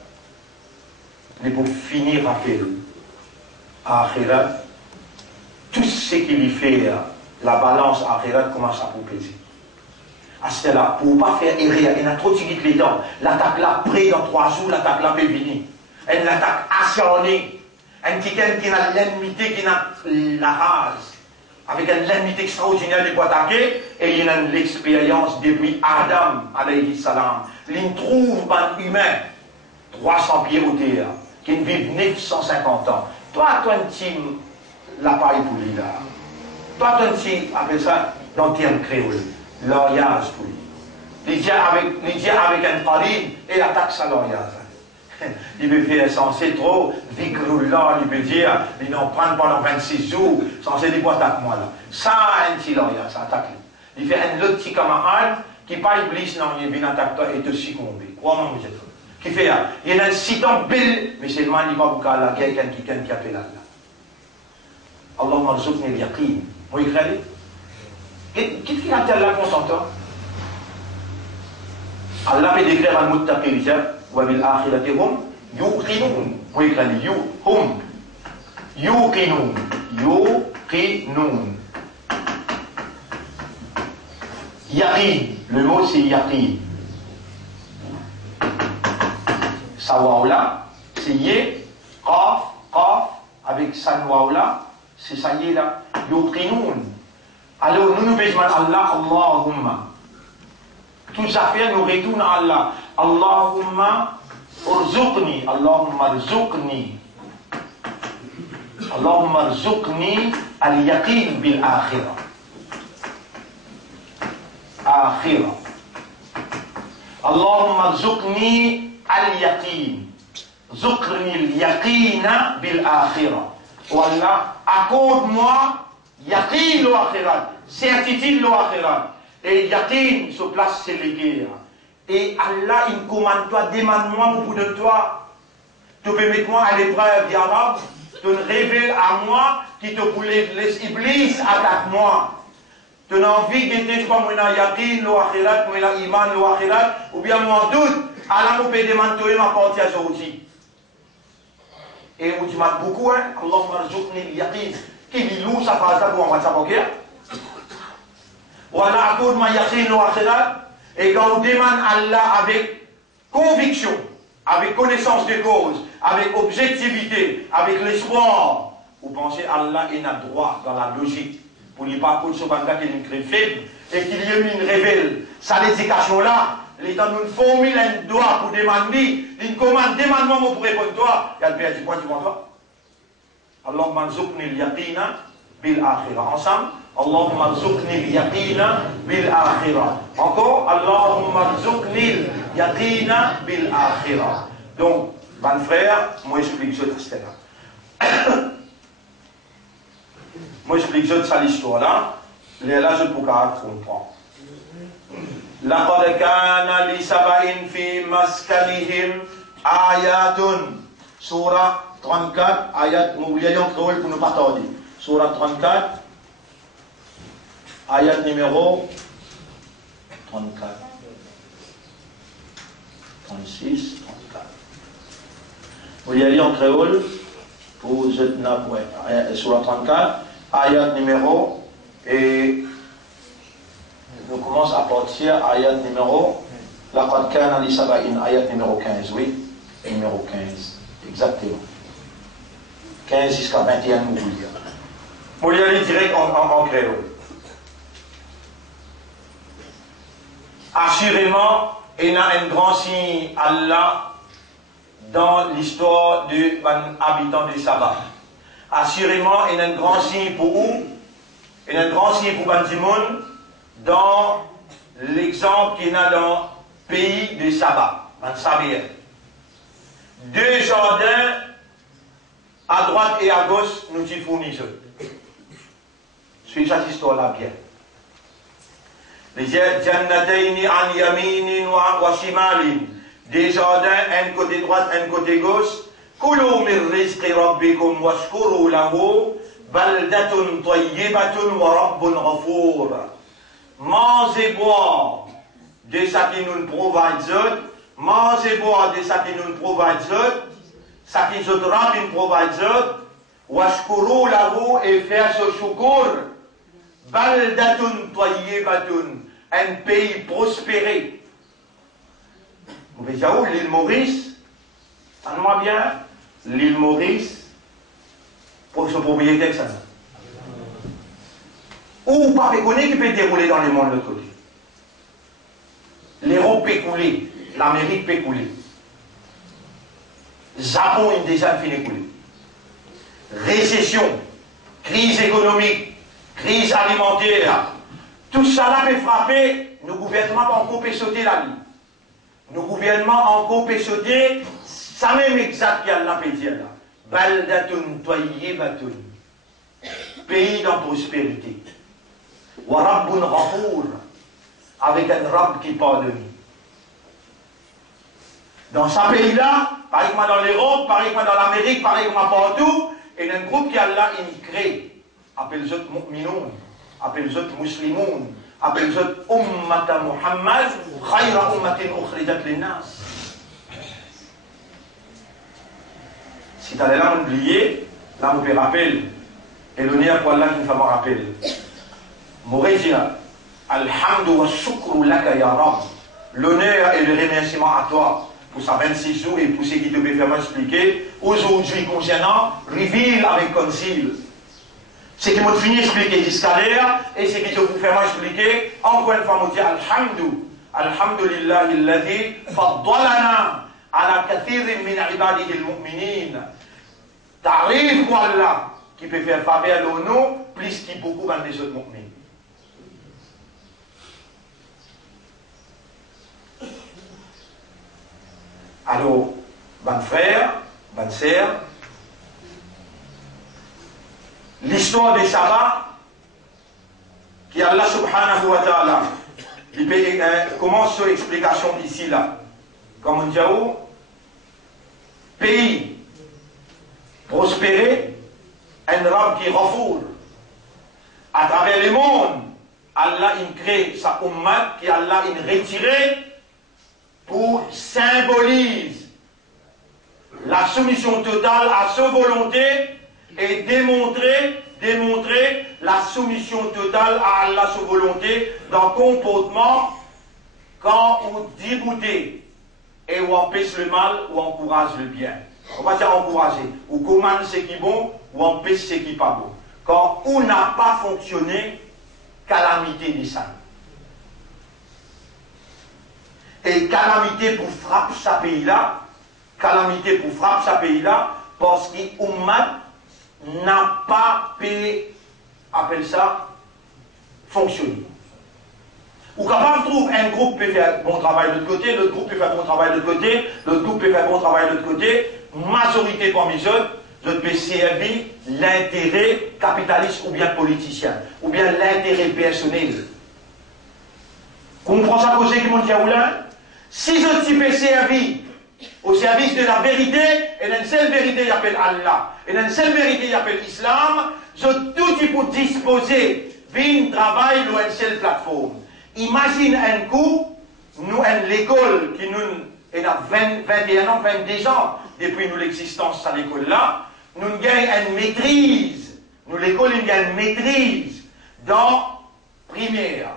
mais pour finir à akhirat, tout ce qu'il fait, la balance akhirat commence à vous peser. À ce là, pour ne pas faire errer, il y a trop de vite les temps. L'attaque là, près dans 3 jours, l'attaque là peut venir. Une attaque acharnée. Un quelqu'un qui a l'ennemi, qui a la race, avec une l'ennemi extraordinaire de quoi attaquer, et il a l'expérience depuis Adam, alayhi salam. Il trouve un humain, 300 pieds au terre, qui vit 950 ans. Toi, un petit l'appareil pour lui là. Toi, un petit, appelle ça, dans le terme créole, l'oriage pour lui. Il dit avec un farine, et attaque sa l'oriage. Il veut faire censé trop, vigrullah, il veut dire, ils n'en prennent pendant 26 jours, censé dire, attaque moi là. Ça, un petit l'oriage, ça attaque lui. Il fait un autre petit camarade, qui pas iblis, non, il vient attaquer toi et te succomber. Crois-moi, vous êtes là. Qui fait, il y a un siton belle, mais c'est le man, il va vous caler, quelqu'un qui appelle Allah. Allah marzoukni al-yaqin. Moi, il crée. Qu'est-ce qu'il a dit Allah consentant? Allah peut décrire al-muttaqi, il dit, wa bil akhirati hum yuqinun. Moi, il crée, hum yuqinun. Yuqinun. Yaqin. Le mot, c'est yaqin. Sawaoula, c'est yé, qaf, avec sanwaoula, c'est ça y est là. Yuqinoun. Alors nous besoin Allah, Allahumma. Tout ça fait nous retourne à Allah. Allahumma urzuqni. Allahumma urzuqni. Allahumma urzuqni al-yaqin bil akhirah. Akhirah. Allahumma urzuqni al-yaqin. Zuqni al-yaqina bil akhirah. Wallah, accorde-moi yaqin lo akhirat, certitude lo akhirat. Et yaqin se place c'est les guerres. Et Allah, il commande toi, demande-moi beaucoup de toi. Tu peux mettre moi à l'épreuve d'Arab, tu me révèles à moi qui te voulait laisser iblis, attaque-moi. Tu as envie de dire quoi, moi, yaqin lo akhirat, moi, iman lo akhirat, ou bien moi en doute, Allah me peut demander ma partie à ce outil. Et on dit beaucoup, hein, Allahumma rzuqni al-yaqin. Qui dit loue sa phrase pour en WhatsApp, ok? Voilà, accorde-moi yaqin au akhirat. Et quand on demande Allah avec conviction, avec connaissance de cause, avec objectivité, avec l'espoir, vous pensez Allah est notre droit dans la logique. Pour ne pas pour ce banga qui est une crée faible et qu'il y ait une révèle. Sa l'éducation là, il est dans une formule, un doigt pour demander, une commande, demande-moi pour répondre toi. Il y a le père du point, tu vois toi. Allahumma rzuqni al-yaqina bil akhirah. Ensemble, Allahumma rzuqni al-yaqina bil akhirah. Encore, Allahumma rzuqni al-yaqina bil akhirah. Donc, mon frère, moi j'explique ça là. Moi j'explique ça l'histoire là. Là, je peux comprendre. لقد كان لسبأ في مسكنهم آيات سورة 34 آيات موبيليون créole pour ne pas tarder. Surah 34 ayat numéro 34 36 34. Vous y allez en créole. pour Surah 34, ayat numéro, et nous commençons à partir ayat numéro, laqad kana li saba'in, ayat numéro 15, oui, numéro 15, exactement. 15 jusqu'à 21, nous voulons dire. Vous voulez aller direct en créole. Assurément, il y a un grand signe Allah dans l'histoire des habitants de Saba. Assurément, il y a un grand signe pour vous, il y a un grand signe pour Bandimoun dans l'exemple qu'il y a dans le pays de Saba, dans Sabir. Deux jardins à droite et à gauche nous y fournissent. Suivez cette histoire-là bien. Les jannataini an yaminin wa shimalin. Des jardins, un côté droite, un côté gauche. Kulu min rizqi rabbikum washkuru lahu baldatun tayyibatun wa rabbun ghafour. Mangez boire de ça qui nous provide, mangez boire de ça qui nous provide, ça qui nous provide, washkuru lahu et faire ce shoukour. Baldatun tayyibatun, un pays prospéré. Vous voyez où l'île Maurice? Entendez-moi bien, l'île Maurice, pour son propriétaire, ça. Ou pas péconner qui peut dérouler dans le monde de l'autre côté. L'Europe peut couler, l'Amérique peut couler. Le Japon est déjà fini couler. Récession, crise économique, crise alimentaire, tout ça là peut frapper, nos gouvernements encore peut sauter la ligne. Nos gouvernements encore peut sauter, ça même exact qu'il y a là, peut dire là. Baldatun tayyibatun, pays dans prospérité. Wa rabbun ghafour, avec un Rabb qui pardonne. Dans ce pays-là, pareil comme dans l'Europe, pareil comme dans l'Amérique, pareil comme partout, il y a un groupe qui a là, il crée. Appelle les autres mu'minoun, appelle les autres muslimoun, appelle les autres ummata Muhammad, khayra ummatin ukhrijat linnas. Si tu as là oublié, là on peut rappeler, et l'honneur pour Allah qui nous fait rappel. Mourejia, alhamdu wa shukru laka ya Rab. L'honneur et le remerciement à toi pour ça 26 jours et pour ce qui te peut faire expliquer. Aujourd'hui concernant, reveal avec concile. Ce qui m'a fini d'expliquer jusqu'à l'heure et ce qui te vous fait expliquer, encore une fois, je dis Alhamdu, Alhamdulillah, alladhi faddalana ala kathirin min ibadihi al-mu'minin. T'arrives pour Allah qui peut faire faveur au nous, plus qu'il beaucoup dans les autres mu'mins. Alors, bon frère, bonne sœur, l'histoire des Saba, qui Allah subhanahu wa ta'ala, il commence son explication ici là. Comme on dit, pays prospéré, un Rabb qui refoule. À travers le monde, Allah il crée sa ummat qui Allah il retiré pour symboliser la soumission totale à sa volonté et démontrer la soumission totale à Allah sa volonté dans le comportement quand on dégoûte et on empêche le mal ou encourage le bien. On va dire encourager, ou commande ce qui est bon ou empêche ce qui n'est pas bon. Quand on n'a pas fonctionné, calamité des saints. Et calamité pour frapper ce pays-là, parce qu'Ummat n'a pas pu, appelle ça, fonctionner. Ou capable de trouver un groupe peut faire bon travail de l'autre côté, l'autre groupe peut faire bon travail de l'autre côté, l'autre groupe peut faire bon travail de l'autre côté, majorité parmi eux, je peux servir l'intérêt capitaliste ou bien politicien, ou bien l'intérêt personnel. Comprends ça cause qui m'ont dit à Oulin? Si je peux servir au service de la vérité, et une seule vérité il appelle Allah, et une seule vérité il appelle Islam, je tout pour disposer d'un travail dans une seule plateforme. Imagine un coup, nous, l'école qui nous, elle a 21 ans, 22 ans, depuis nous l'existence à l'école là, nous gagnons une maîtrise, nous l'école, nous gagnons une maîtrise dans primaire.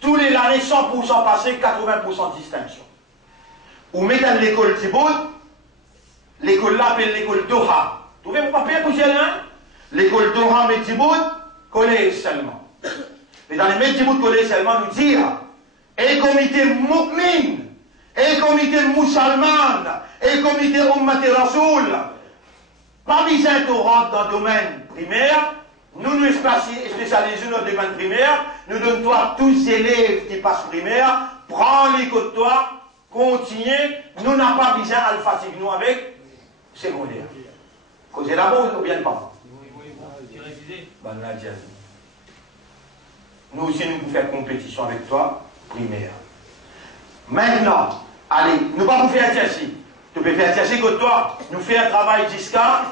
Tous les années, 100% passé, 80% de distinction. Ou mettez l'école Thibaut, l'école là appelle l'école Doha. Vous trouvez mon papier pour dire là? L'école Doha, mais Thibaut, collège seulement. Mais dans les métiers de collège seulement, nous dire, et comité mu'min, et comité musulman, et comité ummati rasoul, pas besoin de rentrer dans le domaine primaire, nous nous spécialisons dans le domaine primaire, nous donnons à tous les élèves qui passent primaire, prends les côtes de toi, continue, nous n'avons pas besoin de fatigue nous avec secondaire. Causez d'abord ou bien pas? Nous aussi, nous pouvons faire compétition avec toi, primaire. Maintenant, allez, nous ne pouvons pas faire Tchassi. Tu peux faire Tchassi que toi, nous faisons un travail jusqu'à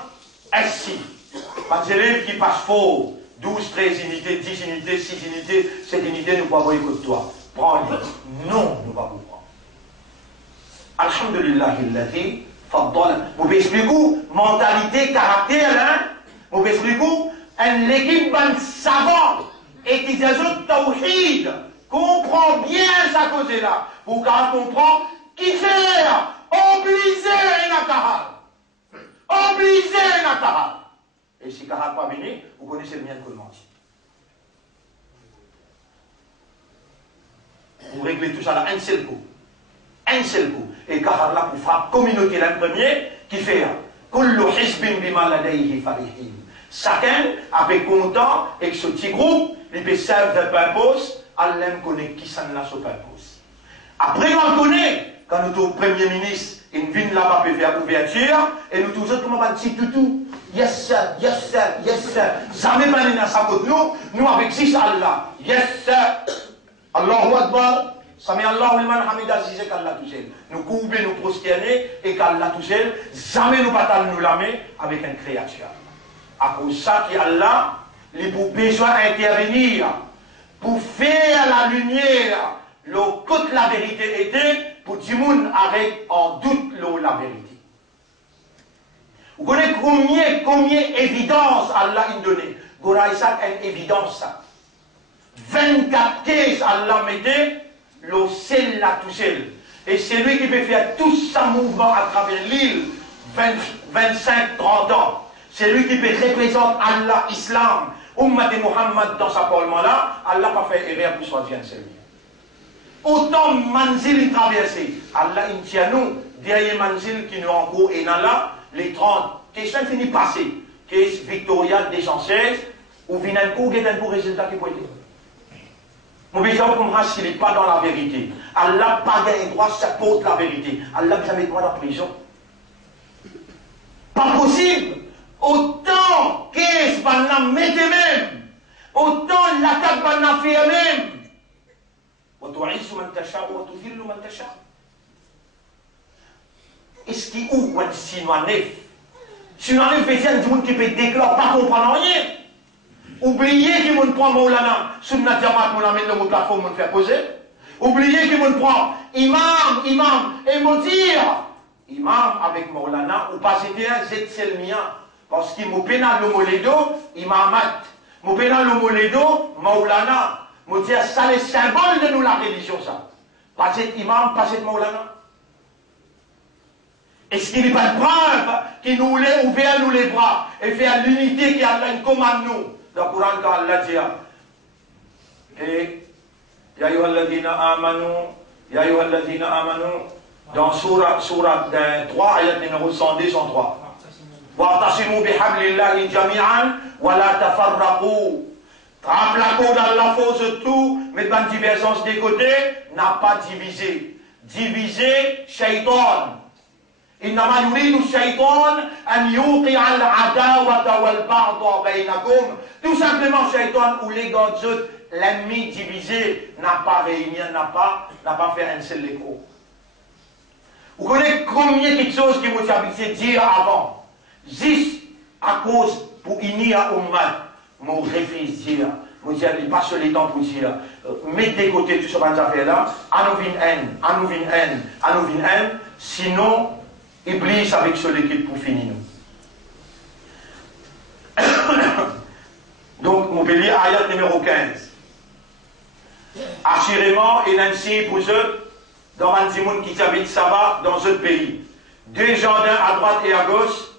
S6. Les élèves qui passent fort, 12, 13 unités, 10 unités, 6 unités, 7 unités, nous ne pouvons pas que toi. Prends-les. Non, nous ne pouvons pas prendre. Alhamdulillah, illati, faddala. Vous pouvez expliquer, mentalité, caractère, hein? Vous pouvez expliquer, l'équipe savante. Et qui ajoute tawhid, comprend bien sa cause là, pour qu'elle comprenne qui fait, obligé un kahal. Obligé un kahal. Et si kahal pas venu, vous connaissez le mien de commencer. Vous réglez tout ça là, un seul coup. Un seul coup. Et kahal là, pour faire communauté là, le premier, qui fait, kullu hisbin bima ladayhi farihin. Chacun, avec content, avec ce petit groupe, il peut servir de purpose, Allah connaît qui s'en a ce purpose. Après, on connaît, quand nous sommes Premier ministre, une ville là-bas peut faire ouverture, et nous tous autres, comment on va dire tout? Yes sir, yes sir, yes sir. Jamais pas dans sa côte nous avec 6 Allah. Yes sir. Allahu Akbar. Sami Allahu liman hamida, si c'est qu'Allah tout seul. Nous couper, nous prosterner, et qu'Allah tout seul, jamais nous battons nous la main avec une créature. À cause de ça, Allah, il a besoin d'intervenir pour faire la lumière, le côté la vérité était, pour que tout le monde arrête en doute la vérité. Vous connaissez combien d'évidence Allah a donné? Goraïsa a une évidence. 24 cases Allah mettait, le ciel là tout seul. Et c'est lui qui peut faire tout ce mouvement à travers l'île, 25-30 ans. C'est lui qui peut représenter Allah, Islam, Ummat et Muhammad dans sa parlement-là. Allah n'a pas fait erreur pour choisir un seul. Autant manzil traversé. Allah il tient nous, derrière manzil qui nous en cours et là, les 30. Question finie passée. Qu'est-ce Victoria des Chanceuses, ou Vinanco, qui est un beau résultat qui peut être. Mon besoin de comprendre s'il n'est pas dans la vérité. Allah n'a pas gagné droit, ça porte la vérité. Allah n'a jamais droit dans la prison. Pas possible. Autant qu'est-ce qu'on a mis même, autant l'attaque qu'on a fait même. Est-ce qu'il y a ou un synonyme? Synonyme fait dire du monde qui peut déclarer, pas comprendre rien. Oubliez qu'il me prend Maulana, sur notre diamant, on amène dans plateforme, on fait poser. Oubliez qu'il me prend imam, et me dire, imam avec Maulana, ou pas c'était un Zetselmien. Parce qu'il m'a pénal le moledo, imam m'a pénal le moledo, Maulana. M'a dit, ça les symboles de nous la religion, ça. Pas cet imam, pas cet Maulana. Est-ce qu'il n'y a pas de preuve qui nous voulait ouvrir nous les bras et faire l'unité qui Allah commande nous? Dans le Coran, quand Allah dit, et Ya ayyuhalladhina amanu, dans Surah 3, ayat numéro 102, 103. وَاعْتَصِمُوا بِحَبْلِ اللَّهِ جَمِيعًا وَلَا تَفَرَّقُوا. Trappe la corde à la force tout, mais dans divergence des côtés, n'a pas divisé. Divisé, shaitan. إنما يريد الشيطان أن يوقع العداوة والبغضاء بينكم. Tout simplement, shaitan ou les gars l'ennemi divisé n'a pas réuni, n'a pas fait un seul écho. Vous connaissez combien de choses qui vous habituez dire avant? Juste à cause pour unir à Ummat, mon réfléchir, vous dire, il passe les temps pour dire, mettez de côté tout ce qu'on a fait là, à nous une haine, sinon, Iblis avec ce liquide pour finir nous. Vous pouvez lire ayat numéro 15. Assurément, et ainsi pour eux, dans un monde qui habite Saba, dans ce pays. Deux jardins à droite et à gauche,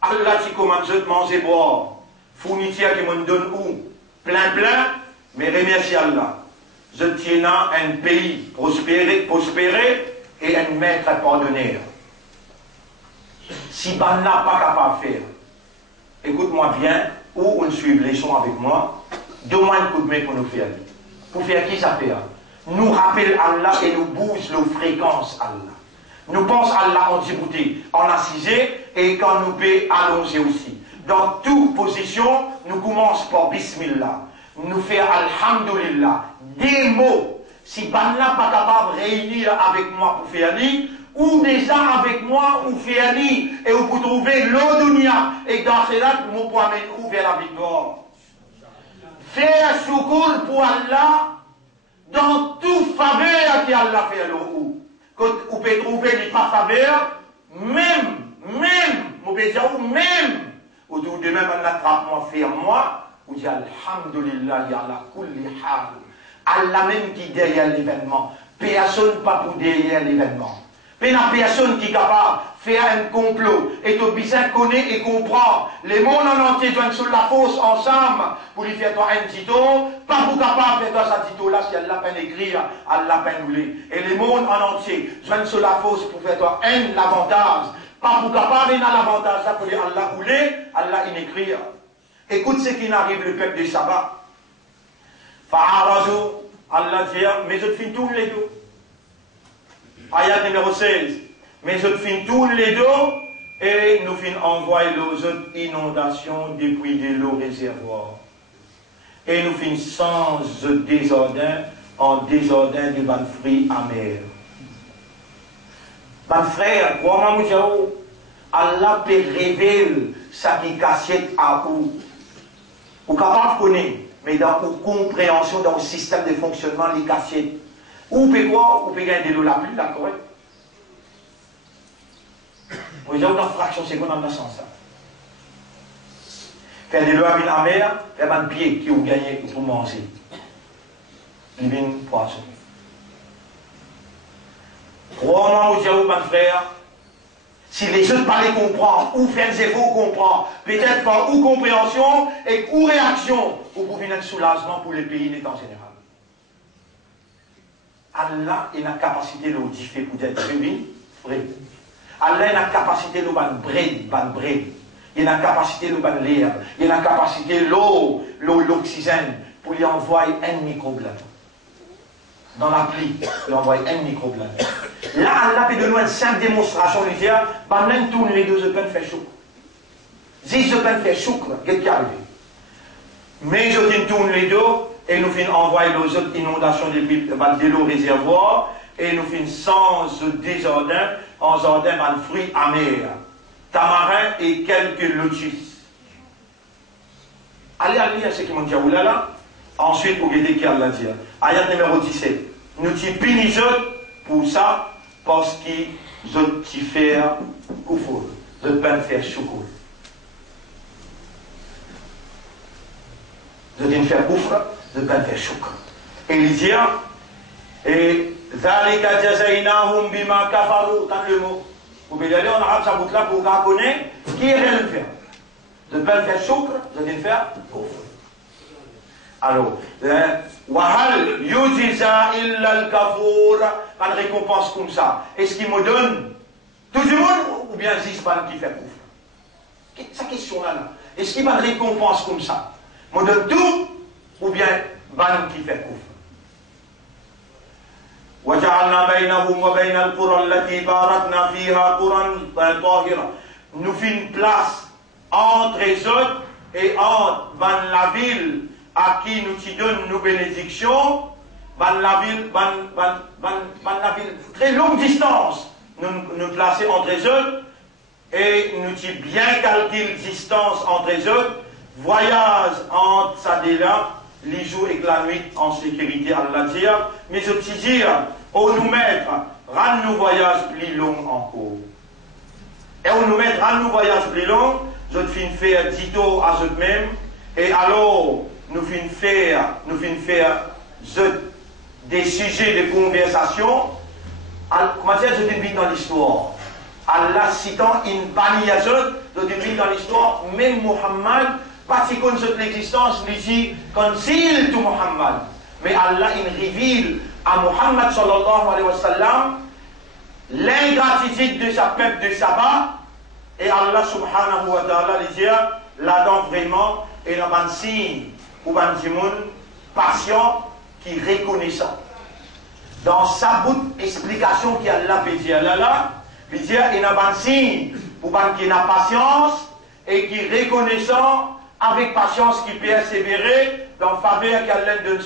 Allah qui commande de manger et boire. Fourniture qui me donne où? Plein, mais remercie Allah. Je tiens un pays prospéré et un maître pardonner. Si ban n'a pas capable de faire, écoute-moi bien, ou on suit les sons avec moi, donne-moi un coup de main pour nous faire. Pour faire qui ça fait? Nous rappelle Allah et nous bouge nos fréquences Allah. Nous pensons Allah en Djibouti, en assisé, et quand nous paie allongé aussi. Dans toute position, nous commençons par Bismillah. Nous faisons Alhamdulillah. Des mots. Si ban n'a pas capable de réunir avec moi pour faire ni, ou déjà avec moi ou faire ni, et vous trouvez l'Odunia, et dans cela, nous pouvons amener vers la victoire. Faire soukour pour Allah dans toute faveur que Allah fait l'eau. Quand vous pouvez trouver les pas faveur, même, vous pouvez dire même, autour de même, Allah attrape-moi, ferme-moi, vous dites Alhamdulillah, ya la kulli hal. Allah même qui derrière l'événement. Personne pas pour derrière l'événement. Mais la personne qui est capable de faire un complot et de bien connaître et comprendre. Les mondes en entier joignent sur la fosse ensemble pour lui faire toi un titre. Pas pour capable de faire toi sa titre là si elle l'a peine écrire, elle l'a peine rouler. Et les mondes en entier joignent sur la fosse pour faire toi un l'avantage. Pas pour capable de l'avantage là pour dire Allah rouler, Allah in écrire. Écoute ce qui n'arrive le peuple de Saba. Fa'arazou, Allah dit, mais je te finis tous les deux. Ayat numéro 16. Mais je te finis tous les deux et nous finissons envoyer les autres inondations depuis de l'eau réservoir. Et nous finissons sans désordre en désordre de ban fruits amers. Ban frère, crois-moi, Allah peut révéler sa qui cachette à vous. Vous capable de connaître, mais dans vos compréhension, dans le système de fonctionnement, les cassettes. Ou peut quoi? Ou peut gagner de l'eau la pluie, d'accord? Vous avez une fraction seconde dans le sens. Faire de l'eau à la mer, faire un pied qui vous gagnez pour manger. Il vient poisson. Crois-moi, mon frère, si les autres pas les comprendre, ou faire des efforts comprendre, peut-être pas ou compréhension et ou réaction, ou pour venir un soulagement pour les pays en général. Allah a la capacité de differ pour être vrai. Allah a la capacité de bread. Il a la capacité de l'air. Il a la capacité de l'oxygène pour lui envoyer un microblade. Dans la pluie, il envoie un microblade. Là, Allah peut donner une simple démonstration, lui dire, pendant que tourne les deux, je peux faire chouk. Si je peux faire chouk, qu'est-ce qui arrive? Mais je tourne les deux, et nous finissons envoyer les autres inondations de l'eau réservoir, et nous finissons sans désordre, en jardin de fruits amers, tamarin et quelques lotus. Allez lire ce qui m'ont dit là. Ensuite, vous regardez qui Allah dit. Ayat numéro 17. Nous t'y punissons pour ça, parce que je t'y fais koufour. Je peux faire choukour. Je t'y fais koufour, je peux faire choukour. Et il dit, et Zalika jazainahum bima kafaru, dans le mot. Vous pouvez aller en arabe, ça bout là pour qu'on connaisse qui est le faire. Je peux faire choukour, je t'y fais koufour. Alors, Wahal yujiza illa al-kafour, une récompense comme ça. Est-ce qu'il me donne tout le monde ou bien Zisban qui fait couvre? Sa question là. Est-ce qu'il va une récompense comme ça? Me donne tout ou bien Ban qui fait couvre? وجعلنا بينهم وبين القرى التي باركنا فيها قرى طاهرة. Nous faisons une place entre les autres et entre la ville à qui nous t'y donnons nos bénédictions, la ville, très longue distance, nous placer entre les autres, et nous t'y bien calculer distance entre les autres, voyage entre ça et là, les jours et la nuit en sécurité, Allah dit, mais je t'y dis, on nous mettre, rendre nos voyages plus longs encore. Et on nous mettre, rendre nos voyages plus longs, je te fais faire dito à eux-mêmes, et alors, nous finissons faire des sujets de conversation. Comment dire, je t'invite dans l'histoire. Allah citant une bannière, je t'invite dans l'histoire, même Muhammad, parce qu'il connaît l'existence, il dit, concile tout Muhammad. Mais Allah, il révèle à Muhammad sallallahu alayhi wa sallam l'ingratitude de sa peuple de Saba. Et Allah subhanahu wa ta'ala lui dit, là-dedans vraiment, il y a un signe ou un patient qui reconnaissant. Dans sa bout explication qui Allah peut dire là, il dit, il y a un signe pour qui a patience et qui reconnaissant avec patience qui persévérer dans faveur qu'Allah donne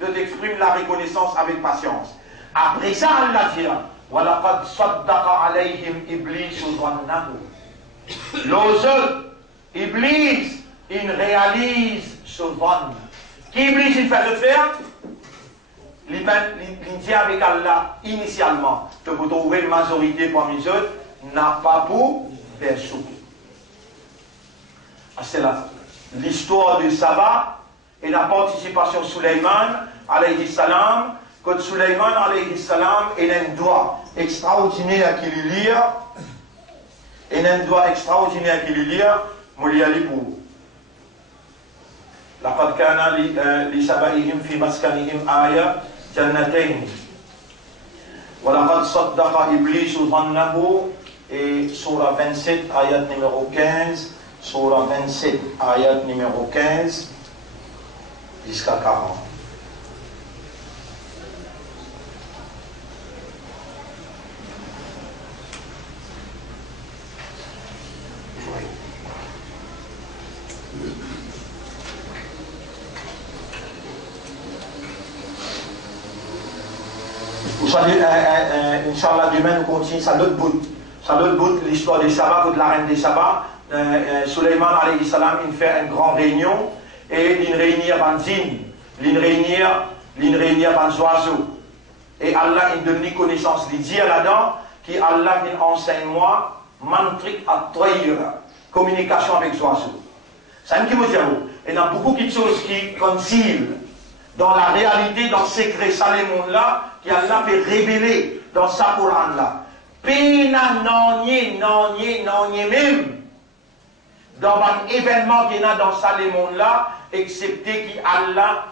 de t'exprimer la reconnaissance avec patience. Après ça, Allah dit, وَلَقَدْ صَدَّقَ عَلَيْهِمْ إِبْلِيسُ ظَنَّهُ. L'autre, Iblis, il réalise ce van. Qui Iblis, il fait le faire? Il dit avec Allah, initialement, que vous trouvez une majorité parmi eux, n'a pas pour verso. C'est là. L'histoire de Saba et la participation de Suleiman, alayhi salam, que Suleiman, alayhi salam, il a un doigt extraordinaire qu'il lit, il a un doigt extraordinaire qu'il lit, moi l'y aller pour. لقد كان لسبئهم في مسكنهم آية جنتين ولقد صدق إبليس ظنه. Et Surah 27, ayat numéro 15, Surah 27, ayat numéro 15, jusqu'à 40. Vous savez, Inch'Allah, demain, nous continuons ça l'autre bout. Ça l'autre bout, l'histoire des Saba, de la reine des Saba. Suleiman, alayhi salam, il fait une grande réunion et il réunit un djinn, il réunit un oiseau. Et Allah, il donne les connaissances. Il dit là-dedans qu'Allah, il enseigne moi, mantrik at-tayr, communication avec les oiseaux. C'est un qui me dit, il y a beaucoup de choses qui concilent dans la réalité, dans le secret, ça, les mondes-là, qu'Allah peut révéler dans sa Coran-là. Pena non même dans un événement qu'il y a dans ça, les mondes-là, excepté qu'Allah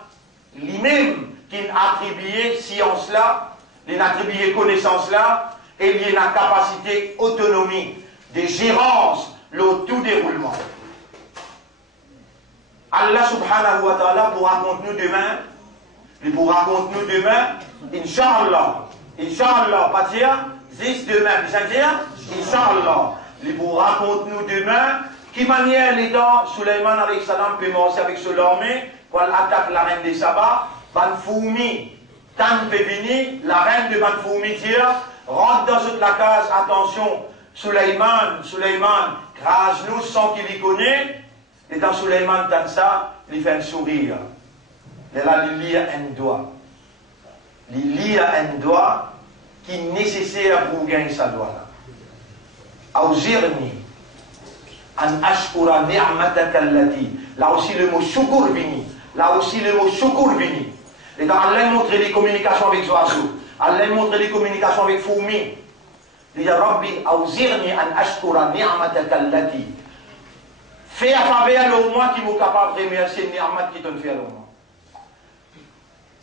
lui-même, qui a attribué science-là, il a attribué connaissance-là, et il a la capacité, autonomie, de gérance, le tout déroulement. Allah subhanahu wa ta'ala pour raconter nous demain, il pour raconter nous demain, Inch'Allah, pas dire, juste demain, c'est-à-dire, Inch'Allah, il pour raconter nous demain, qui manière les dents, Suleiman alayhi salam peut commencer avec son armée, pour attaquer la reine des Saba, Ban Foumi, Tan peut venir, la reine de Ban Foumi dire, rentre dans toute la case, attention, Suleiman, grâce-nous sans qu'il y connaît, et dans Suleiman, dans ça, il fait un sourire. Et là, il lit un doigt. Il lit un doigt qui est nécessaire pour gagner sa doigt-là. Auzirni, an ashkura ni'mataka allati. Là aussi le mot shukr vini. Et dans Allah montre les communications avec les oiseaux. Allah montre les communications avec Foumi. Il dit, Rabbi, auzirni an ashkura ni'mataka allati. Fais à faveur le moi qui m'est capable de remercier Ni'mat qui t'en fait le moi.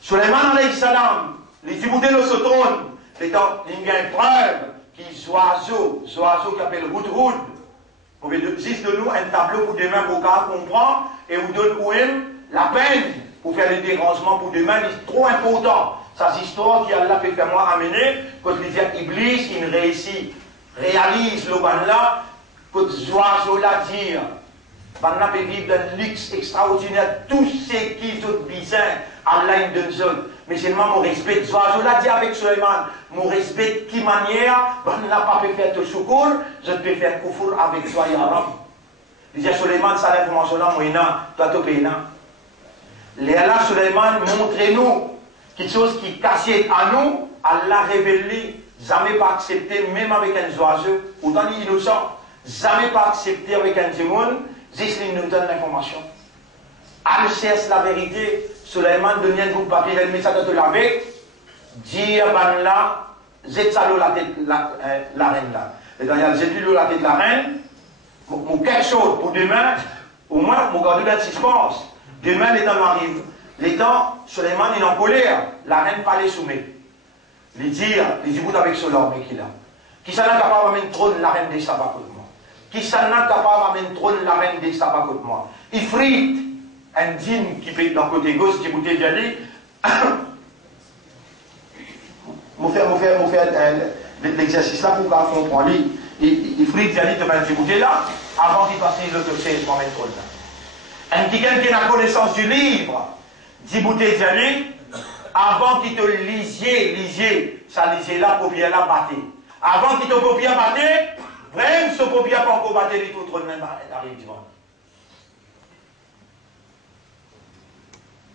Suleiman alayhi salam, les diboutés de ce trône, il y a une preuve qui oiseau qui appelle Hudhud. Vous pouvez juste de nous un tableau pour demain pour comprendre et vous donne la peine pour faire les dérangements pour demain, c'est trop important. Ça, c'est histoire qui Allah peut faire moi amener, quand il dit Iblis, il réussit, réalise le ban là, quand oiseau là dire. Banna peut vivre d'un luxe extraordinaire, tout ce qui est bizarre, Allah il donne zone. Mais seulement mon respect, je l'ai dit avec Suleiman, mon respect, qui manière, Banna pas peut faire tout secours, je peux faire koufour avec toi, ya Rab. Il dit à Suleiman, ça l'information là, moi, toi, tu payes. Là, Suleiman, montrez-nous quelque chose qui cachait à nous, Allah révèle, jamais pas accepté, même avec un oiseau, autant innocent, jamais pas accepté avec un démon. Juste, il nous donne l'information. elle cherche la vérité. Suleiman donne vous papier le message de la veille. Dire ben là, j'ai salé la tête la reine là. Et dans j'ai plus la tête de la reine. Mon quelque chose pour demain, au moins, mon garde de suspense. Demain, les temps arrivent. Les temps, Suleiman il est en colère. La reine parlait soumet. Les dire, vous avec ce l'homme qu'il a. Qui s'en a capable de mettre trône la reine des sabbats contre moi. Qui s'en a capable de mettre trône la reine des sabbats contre moi. Ifrit, un dîme qui fait dans le côté gauche, qui bouteille d'Ali. Je vais faire l'exercice là pour qu'on comprenne. Ifrit d'Ali te met une bouteille là, avant qu'il passe l'autopsie, je m'en mets trône là. Un quelqu'un qui a la connaissance du livre, dit bouteille d'Ali, avant qu'il te lisiez, ça lisait là, paupière là, batté. Avant qu'il te paupière batté, vraiment ce paupière pas encore batté, les autres même arrive devant.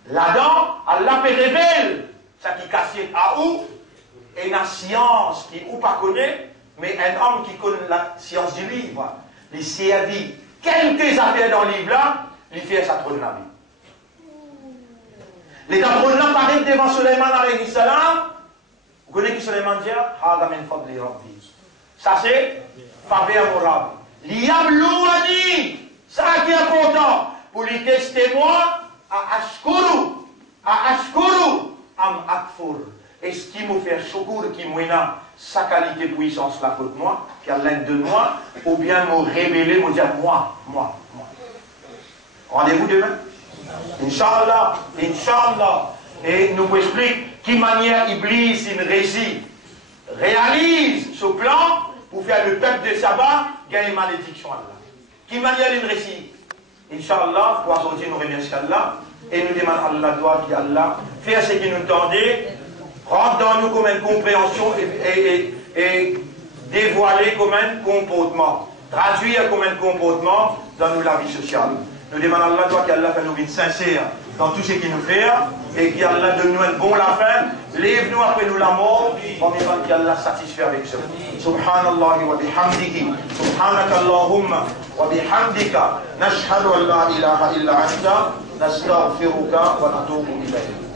Là-dedans, Allah peut révéler ça qui casse à où, et la science qui ou pas connaît, mais un homme qui connaît la science du livre, il servit quelques affaires dans le livre là, il fait sa trône la vie. Les trônes là paraissent devant Suleiman alayhi salam. Vous connaissez qui Suleiman dit? Ça c'est faveur morale. L'yablouani, ça qui est important, pour les tester moi, à ashkuru, am akfur. Est-ce qui me fait chocour, qui m'ouina sa qualité puissance là contre moi, qui a l'aide de moi, ou bien me révéler, me dire moi. Rendez-vous demain? Inch'Allah, Inch'Allah. Et nous explique qui manière Iblis, il réalise ce plan pour faire le peuple de Saba gagner malédiction Allah. Qui manière il réussit. Inch'Allah, pour aujourd'hui nous remercions Allah et nous demandons Allah doit qui Allah faire ce qu'il nous tendait, rentre dans nous comme une compréhension et dévoiler comme un comportement, traduire comme un comportement dans nous la vie sociale. Nous demandons Allah doit qu'Allah fait nos vies sincères dans tout ce qu'il nous fait et qu'Allah donne nous un bon la fin, lève-nous après nous la mort, en même temps qu'Allah satisfait avec ça. Subhanallah wa bihamdihi, subhanaka Allahumma wa bihamdika, nashhadu an la ilaha illa anta, nastaghfiruka wa natubu ilayk.